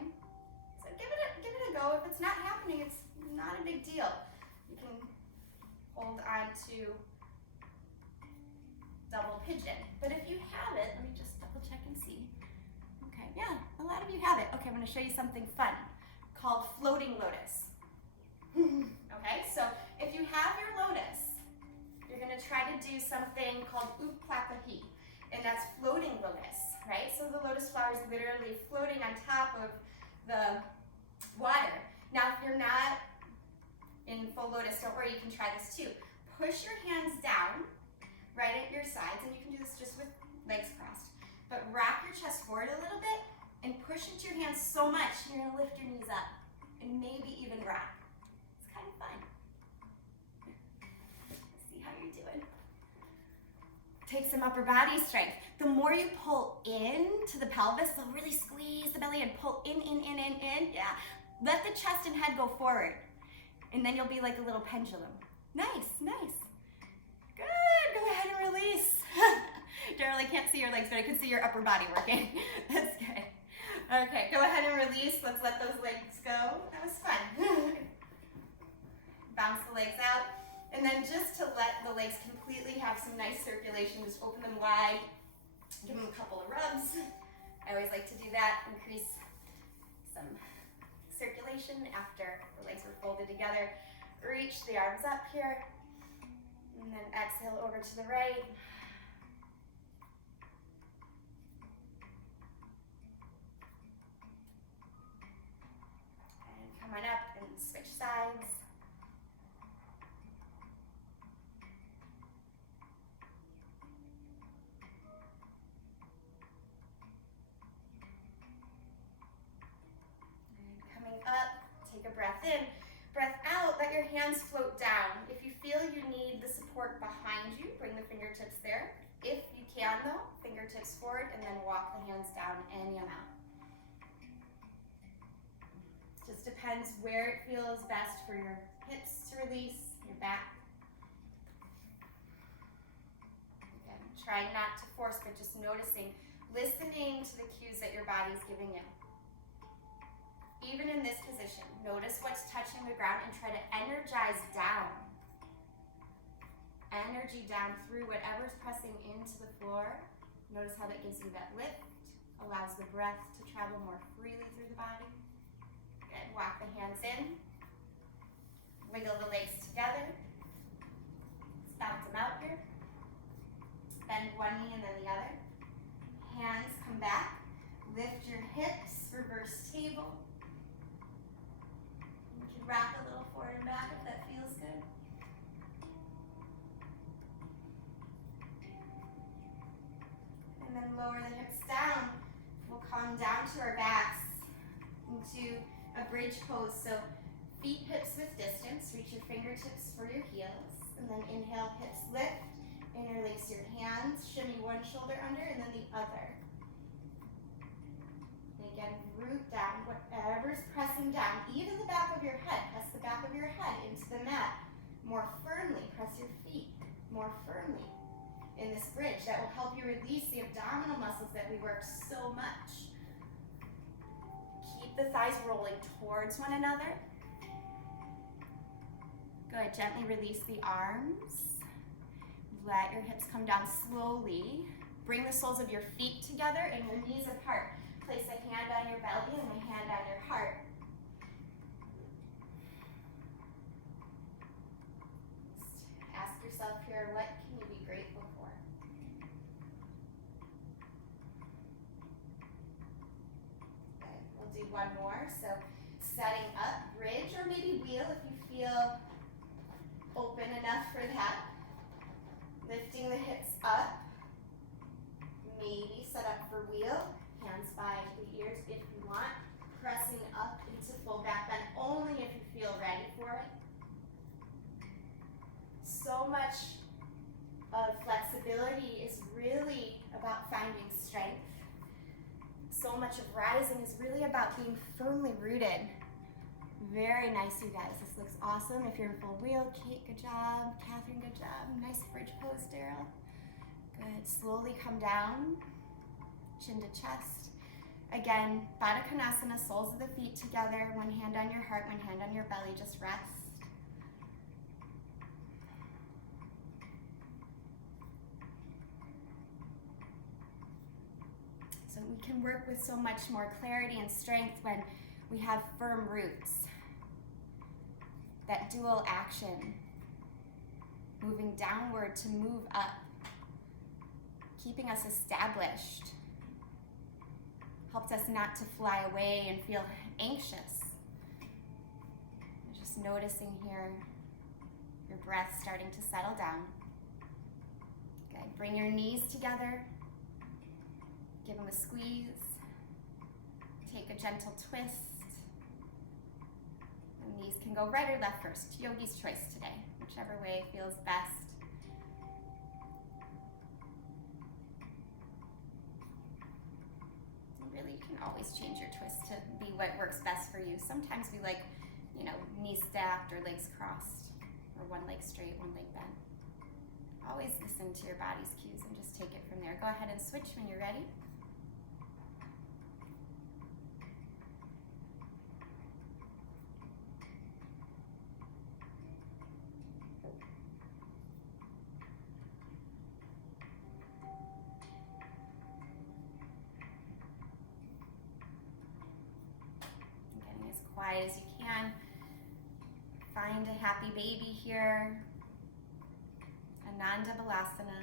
So give it a go. If it's not happening, it's not a big deal. You can hold on to double pigeon. But if you have it, let me just double check and see. Okay, yeah, a lot of you have it. Okay, I'm gonna show you something fun called floating lotus. Okay, so if you have your lotus, you're gonna try to do something called uplapahi, and that's floating lotus, right? So the lotus flower is literally floating on top of the water. Now, if you're not in full lotus, don't worry, you can try this too. Push your hands down right at your sides, and you can do this just with legs crossed. But rock your chest forward a little bit and push into your hands so much, you're gonna lift your knees up and maybe even rock. It's kind of fun. Let's see how you're doing. Take some upper body strength. The more you pull in to the pelvis, so really squeeze the belly and pull in. Yeah. Let the chest and head go forward. And then you'll be like a little pendulum. Nice. Good, go ahead and release. Daryl, I can't see your legs, but I can see your upper body working. That's good. Okay, go ahead and release. Let's let those legs go. That was fun. Bounce the legs out. And then just to let the legs completely have some nice circulation, just open them wide. Give them a couple of rubs. I always like to do that. Increase some circulation after the legs were folded together. Reach the arms up here. And then exhale over to the right. And come on up and switch sides. And coming up, take a breath in. Breath out, let your hands float down. If you feel you need the support behind you, bring the fingertips there. If you can though, fingertips forward and then walk the hands down any amount. Just depends where it feels best for your hips to release, your back. Trying not to force, but just noticing, listening to the cues that your body's giving you. Even in this position, notice what's touching the ground and try to energize down. Energy down through whatever's pressing into the floor. Notice how that gives you that lift, allows the breath to travel more freely through the body. Good. Walk the hands in. Wiggle the legs together. Bounce them out here. Bend one knee and then the other. Hands come back. Lift your hips, reverse table. You can rock a little forward and back if that feels good. And then lower the hips down. We'll come down to our backs into a bridge pose. So feet hips with distance. Reach your fingertips for your heels. And then inhale, hips lift. Interlace your hands. Shimmy one shoulder under and then the other. And again, root down whatever's pressing down. Even the back of your head. Press the back of your head into the mat. More firmly. Press your feet more firmly in this bridge. That will help you release the abdominal muscles that we work so much. Keep the thighs rolling towards one another. Good. Gently release the arms. Let your hips come down slowly. Bring the soles of your feet together and your knees apart. Place a hand on your belly and a hand on your heart. Just ask yourself here, what can you be grateful for? Good. We'll do one more. So setting up, bridge, or maybe wheel if you feel open enough for that. Lifting the hips up. Maybe set up for wheel. Hands by the ears if you want. Pressing up into full back bend only if you feel ready for it. So much of flexibility is really about finding strength. So much of rising is really about being firmly rooted. Very nice, you guys. This looks awesome. If you're in full wheel, Kate, good job. Catherine, good job. Nice bridge pose, Daryl. Good. Slowly come down, chin to chest. Again, Padmasana, soles of the feet together. One hand on your heart, one hand on your belly. Just rest. So we can work with so much more clarity and strength when we have firm roots. That dual action, moving downward to move up, keeping us established, helps us not to fly away and feel anxious. Just noticing here, your breath starting to settle down. Okay, bring your knees together, give them a squeeze, take a gentle twist. Knees can go right or left first. Yogi's choice today, whichever way feels best. And really, you can always change your twist to be what works best for you. Sometimes we like, knees stacked or legs crossed, or one leg straight, one leg bent. Always listen to your body's cues and just take it from there. Go ahead and switch when you're ready. Quiet as you can. Find a happy baby here. Anandabalasana.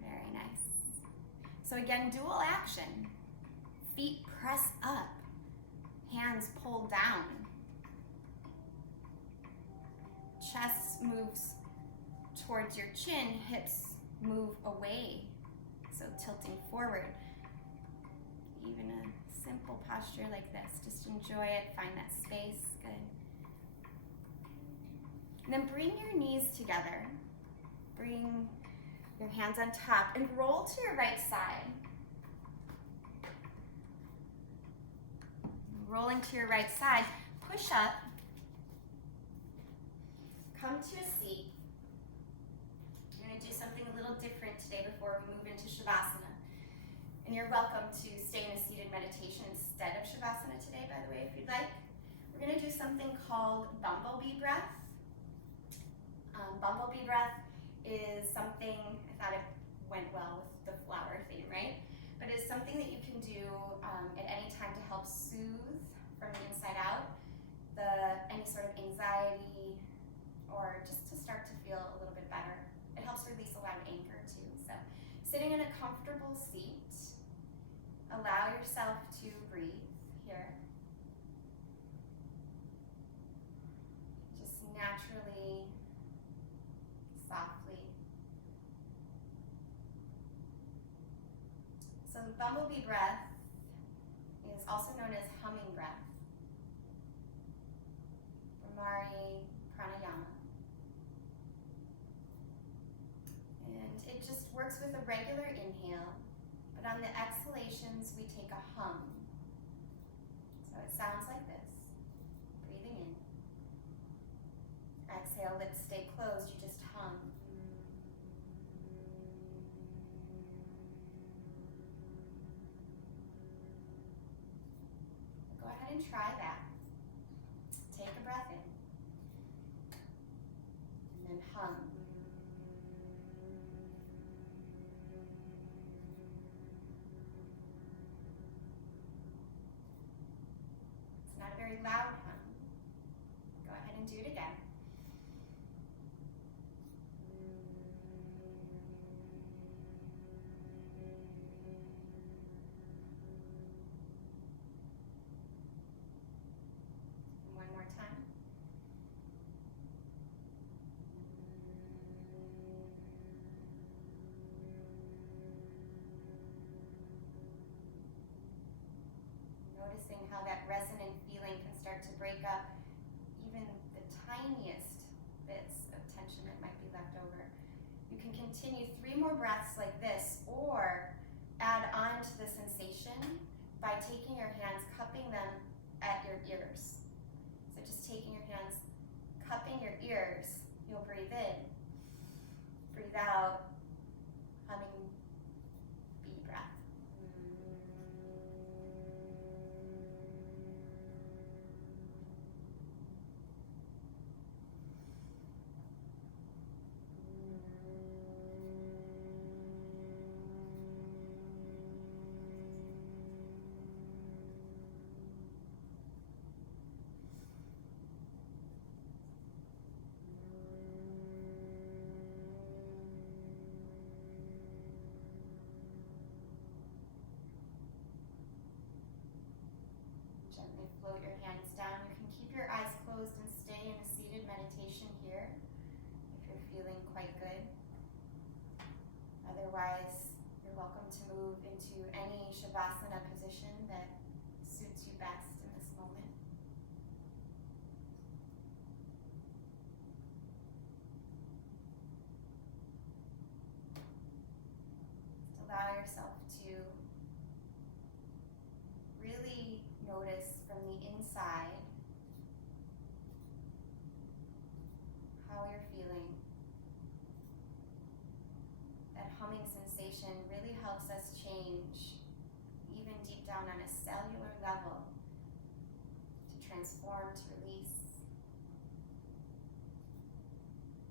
Very nice. So again, dual action. Feet press up. Hands pull down. Chest moves towards your chin. Hips move away. So tilting forward. Even a simple posture like this. Just enjoy it. Find that space. Good. And then bring your knees together. Bring your hands on top and roll to your right side. Rolling to your right side. Push up. Come to a seat. You're going going to do something a little different today before we move into Shavasana. And you're welcome to stay in a seated meditation instead of Shavasana today, by the way, if you'd like. We're going to do something called bumblebee breath. Bumblebee breath is something, I thought it went well with the flower theme, right? But it's something that you can do at any time to help soothe from the inside out any sort of anxiety, or just to start to feel a little bit better. It helps release a lot of anger too. So sitting in a comfortable seat, allow yourself to breathe here. Just naturally, softly. So the bumblebee breath is also known as humming breath, Brahmari pranayama. And it just works with a regular inhale, but on the exhalations we take a hum. So it sounds like this. Breathing in. Exhale, lips stay closed, you just hum. Go ahead and try that. Take a breath in. And then hum. It's not a very loud hum. Go ahead and do it again. One more time. Noticing how that resonant feeling can start to break up even the tiniest bits of tension that might be left over. You can continue 3 more breaths like this, or add on to the sensation by taking your hands, cupping them at your ears. So just taking your hands, cupping your ears, you'll breathe in, breathe out, humming bee breath. Gently float your hands down. You can keep your eyes closed and stay in a seated meditation here if you're feeling quite good. Otherwise, you're welcome to move into any Shavasana position that suits you best in this moment. Just allow yourself to really notice from the inside how you're feeling. That humming sensation really helps us change, even deep down on a cellular level, to transform, to release,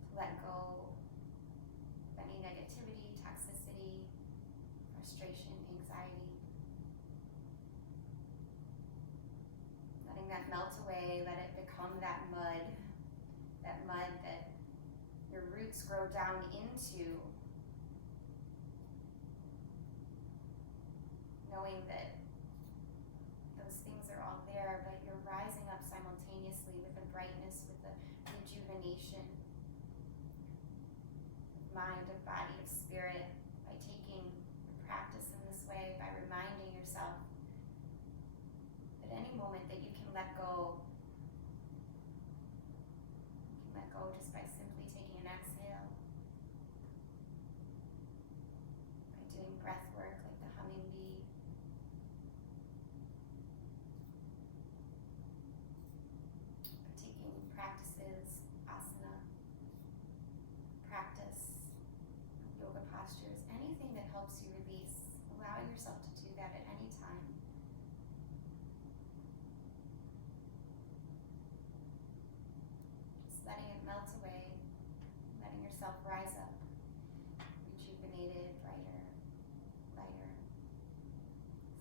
to let go of any negativity, toxicity, frustration, anxiety. Letting that melt away, let it become that mud that your roots grow down into, knowing that those things are all there, but you're rising up simultaneously with a brightness, with a rejuvenation of mind, of body, of spirit, by taking the practice in this way, by reminding yourself at any moment that you can let go. You can let go just by simply taking an exhale, by doing breath work like the humming bee. By taking practices, asana, practice helps you release, allowing yourself to do that at any time. Just letting it melt away, letting yourself rise up, rejuvenated, brighter, lighter.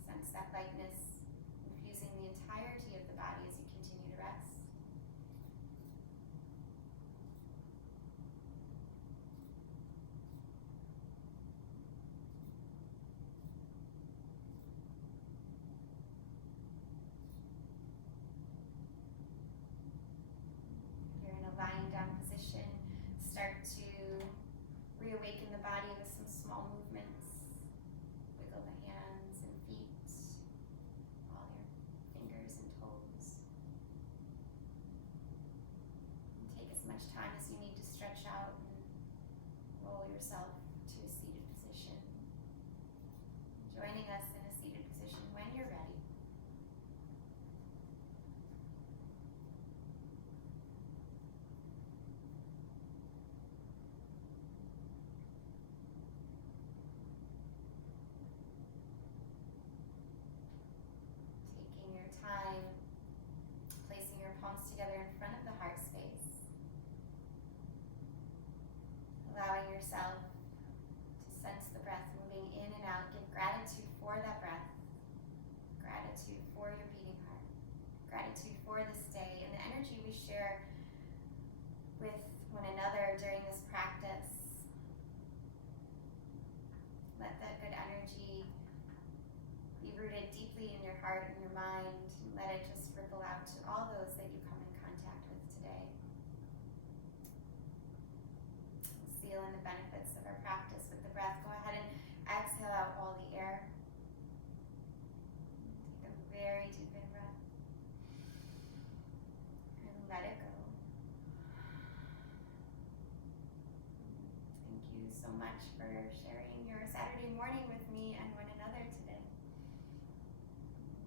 Sense that lightness infusing the entirety of the body as you continue to rest. You're in a lying down position. Start to reawaken the body with some small movements. Wiggle the hands and feet, all your fingers and toes. And take as much time as you need to stretch out and roll yourself to a seated position. Joining us in a seated position when you're ready. Taking your time, placing your palms together in front of the heart space. Allowing yourself to sense the breath moving in and out. Give gratitude for that breath. Gratitude for your beating heart. Gratitude for this day and the energy we share with one another during this practice. Let that good energy be rooted deeply in your heart and your mind, and let it just ripple out to all those that you come in contact with today. Seal in the benefits of our practice with the breath. Go ahead and exhale out all the air. Take a very deep in breath. And let it go. Thank you so much for sharing your Saturday morning with me and one another today.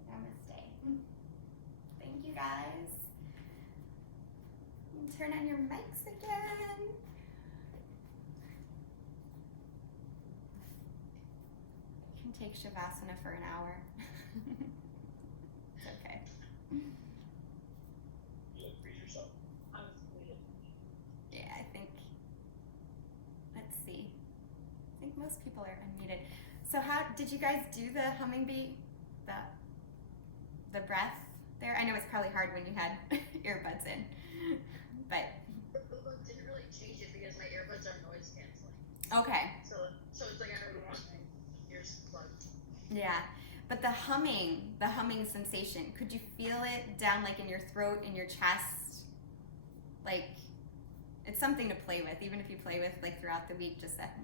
Namaste. Thank you guys. You can turn on your mics again. You can take Shavasana for an hour. It's okay. You look for yourself. I was waiting. Yeah, I think, let's see. I think most people are unmuted. So how, did you guys do the humming beat? The breath there? I know it's probably hard when you had earbuds in, but. It didn't really change it because my earbuds are noise canceling. Okay. So it's like I heard one ears plugged. Yeah, but the humming sensation, could you feel it down like in your throat, in your chest? Like, it's something to play with, even if you play with like throughout the week, just that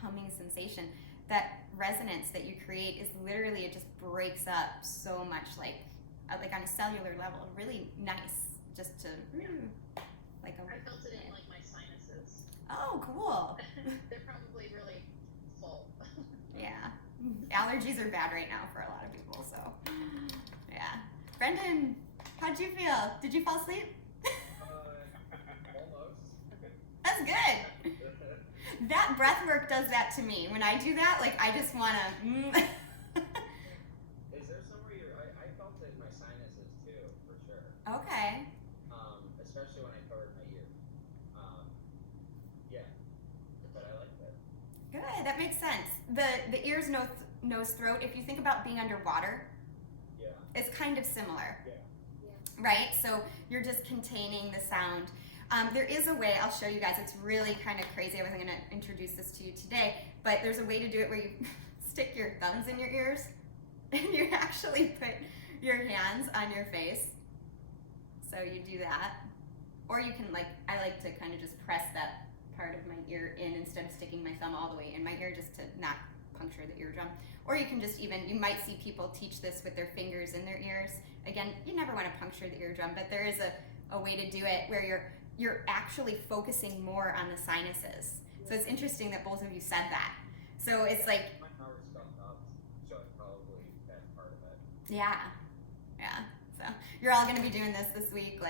humming sensation. That resonance that you create is literally, it just breaks up so much, like on a cellular level, really nice, just to, like a. I felt it in like my sinuses. Oh, cool. They're probably really full. Yeah. Allergies are bad right now for a lot of people, so yeah. Brendan, how'd you feel? Did you fall asleep? Almost. That's good. That breath work does that to me. When I do that, like I just wanna. Is there somewhere I felt it in my sinuses too, for sure. Okay. Especially when I covered my ear. Yeah. But I like that. Good. That makes sense. The ears, nose, throat. If you think about being underwater, Yeah. it's kind of similar. Yeah. Right? So you're just containing the sound. There is a way, I'll show you guys, it's really kind of crazy. I wasn't going to introduce this to you today, but there's a way to do it where you stick your thumbs in your ears and you actually put your hands on your face. So you do that. Or you can I like to kind of just press that part of my ear in instead of sticking my thumb all the way in my ear just to not puncture the eardrum. Or you can just you might see people teach this with their fingers in their ears. Again, you never want to puncture the eardrum, but there is a way to do it where you're actually focusing more on the sinuses. So it's interesting that both of you said that. So it's like, My heart was stuffed up, so it's probably that part of it. yeah. So you're all going to be doing this week,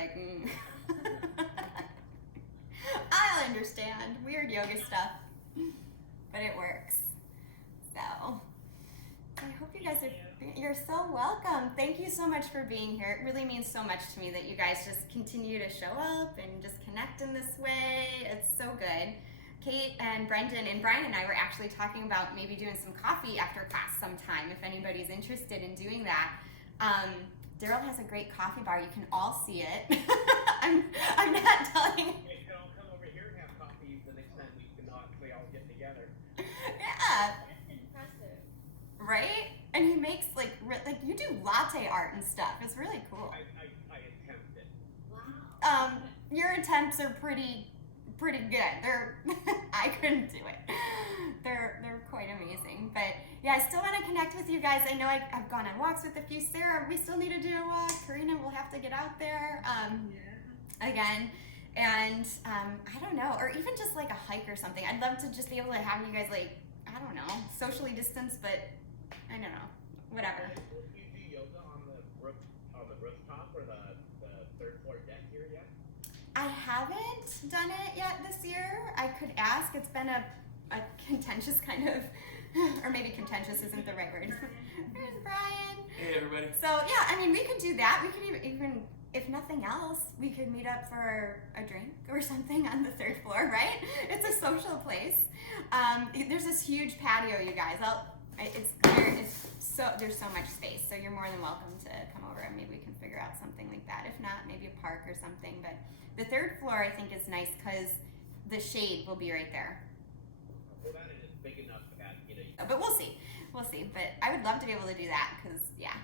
I'll understand. Weird yoga stuff, but it works. So I hope you guys you're so welcome. Thank you so much for being here. It really means so much to me that you guys just continue to show up and just connect in this way. It's so good. Kate and Brendan and Brian and I were actually talking about maybe doing some coffee after class sometime if anybody's interested in doing that. Daryl has a great coffee bar. You can all see it. I'm not telling. Hey, can all come over here and have coffee the next time we all get together. Yeah. That's impressive. Right? And he makes like you do latte art and stuff. It's really cool. I attempt it. Wow. Your attempts are pretty good. I couldn't do it. They're quite amazing. But yeah, I still want to connect with you guys. I know I've gone on walks with a few. Sarah, we still need to do a walk. Karina will have to get out there again. And I don't know, or even just like a hike or something. I'd love to just be able to have you guys I don't know, socially distance, but I don't know, whatever. You do yoga on the rooftop or the third floor deck here yet? I haven't done it yet this year. I could ask. It's been a contentious kind of, or maybe contentious isn't the right word. There's Brian. Hey everybody. So yeah, I mean, we could do that. We could even, if nothing else, we could meet up for a drink or something on the third floor, right? It's a social place. There's this huge patio, you guys. There's so much space, so you're more than welcome to come over and maybe we can figure out something like that. If not, maybe a park or something. But the third floor, I think, is nice because the shade will be right there. Well, that is big enough that But we'll see. But I would love to be able to do that because, yeah,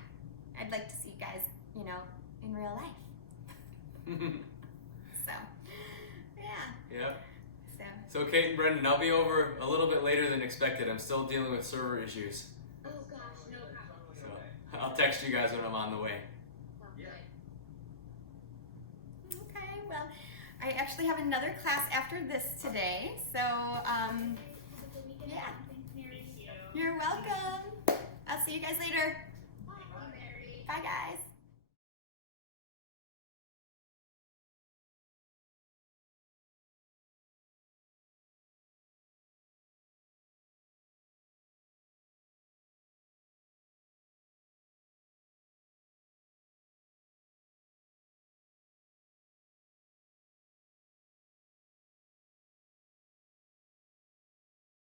I'd like to see you guys, in real life. So, yeah. Yep. So, So Kate and Brendan, I'll be over a little bit later than expected. I'm still dealing with server issues. Oh gosh, no problem. So I'll text you guys when I'm on the way. Sounds Yeah. good. okay, well, I actually have another class after this today. So, Have a good weekend. Yeah. Thanks, Mary. you're welcome. I'll see you guys later. Bye, Mary. Bye, guys.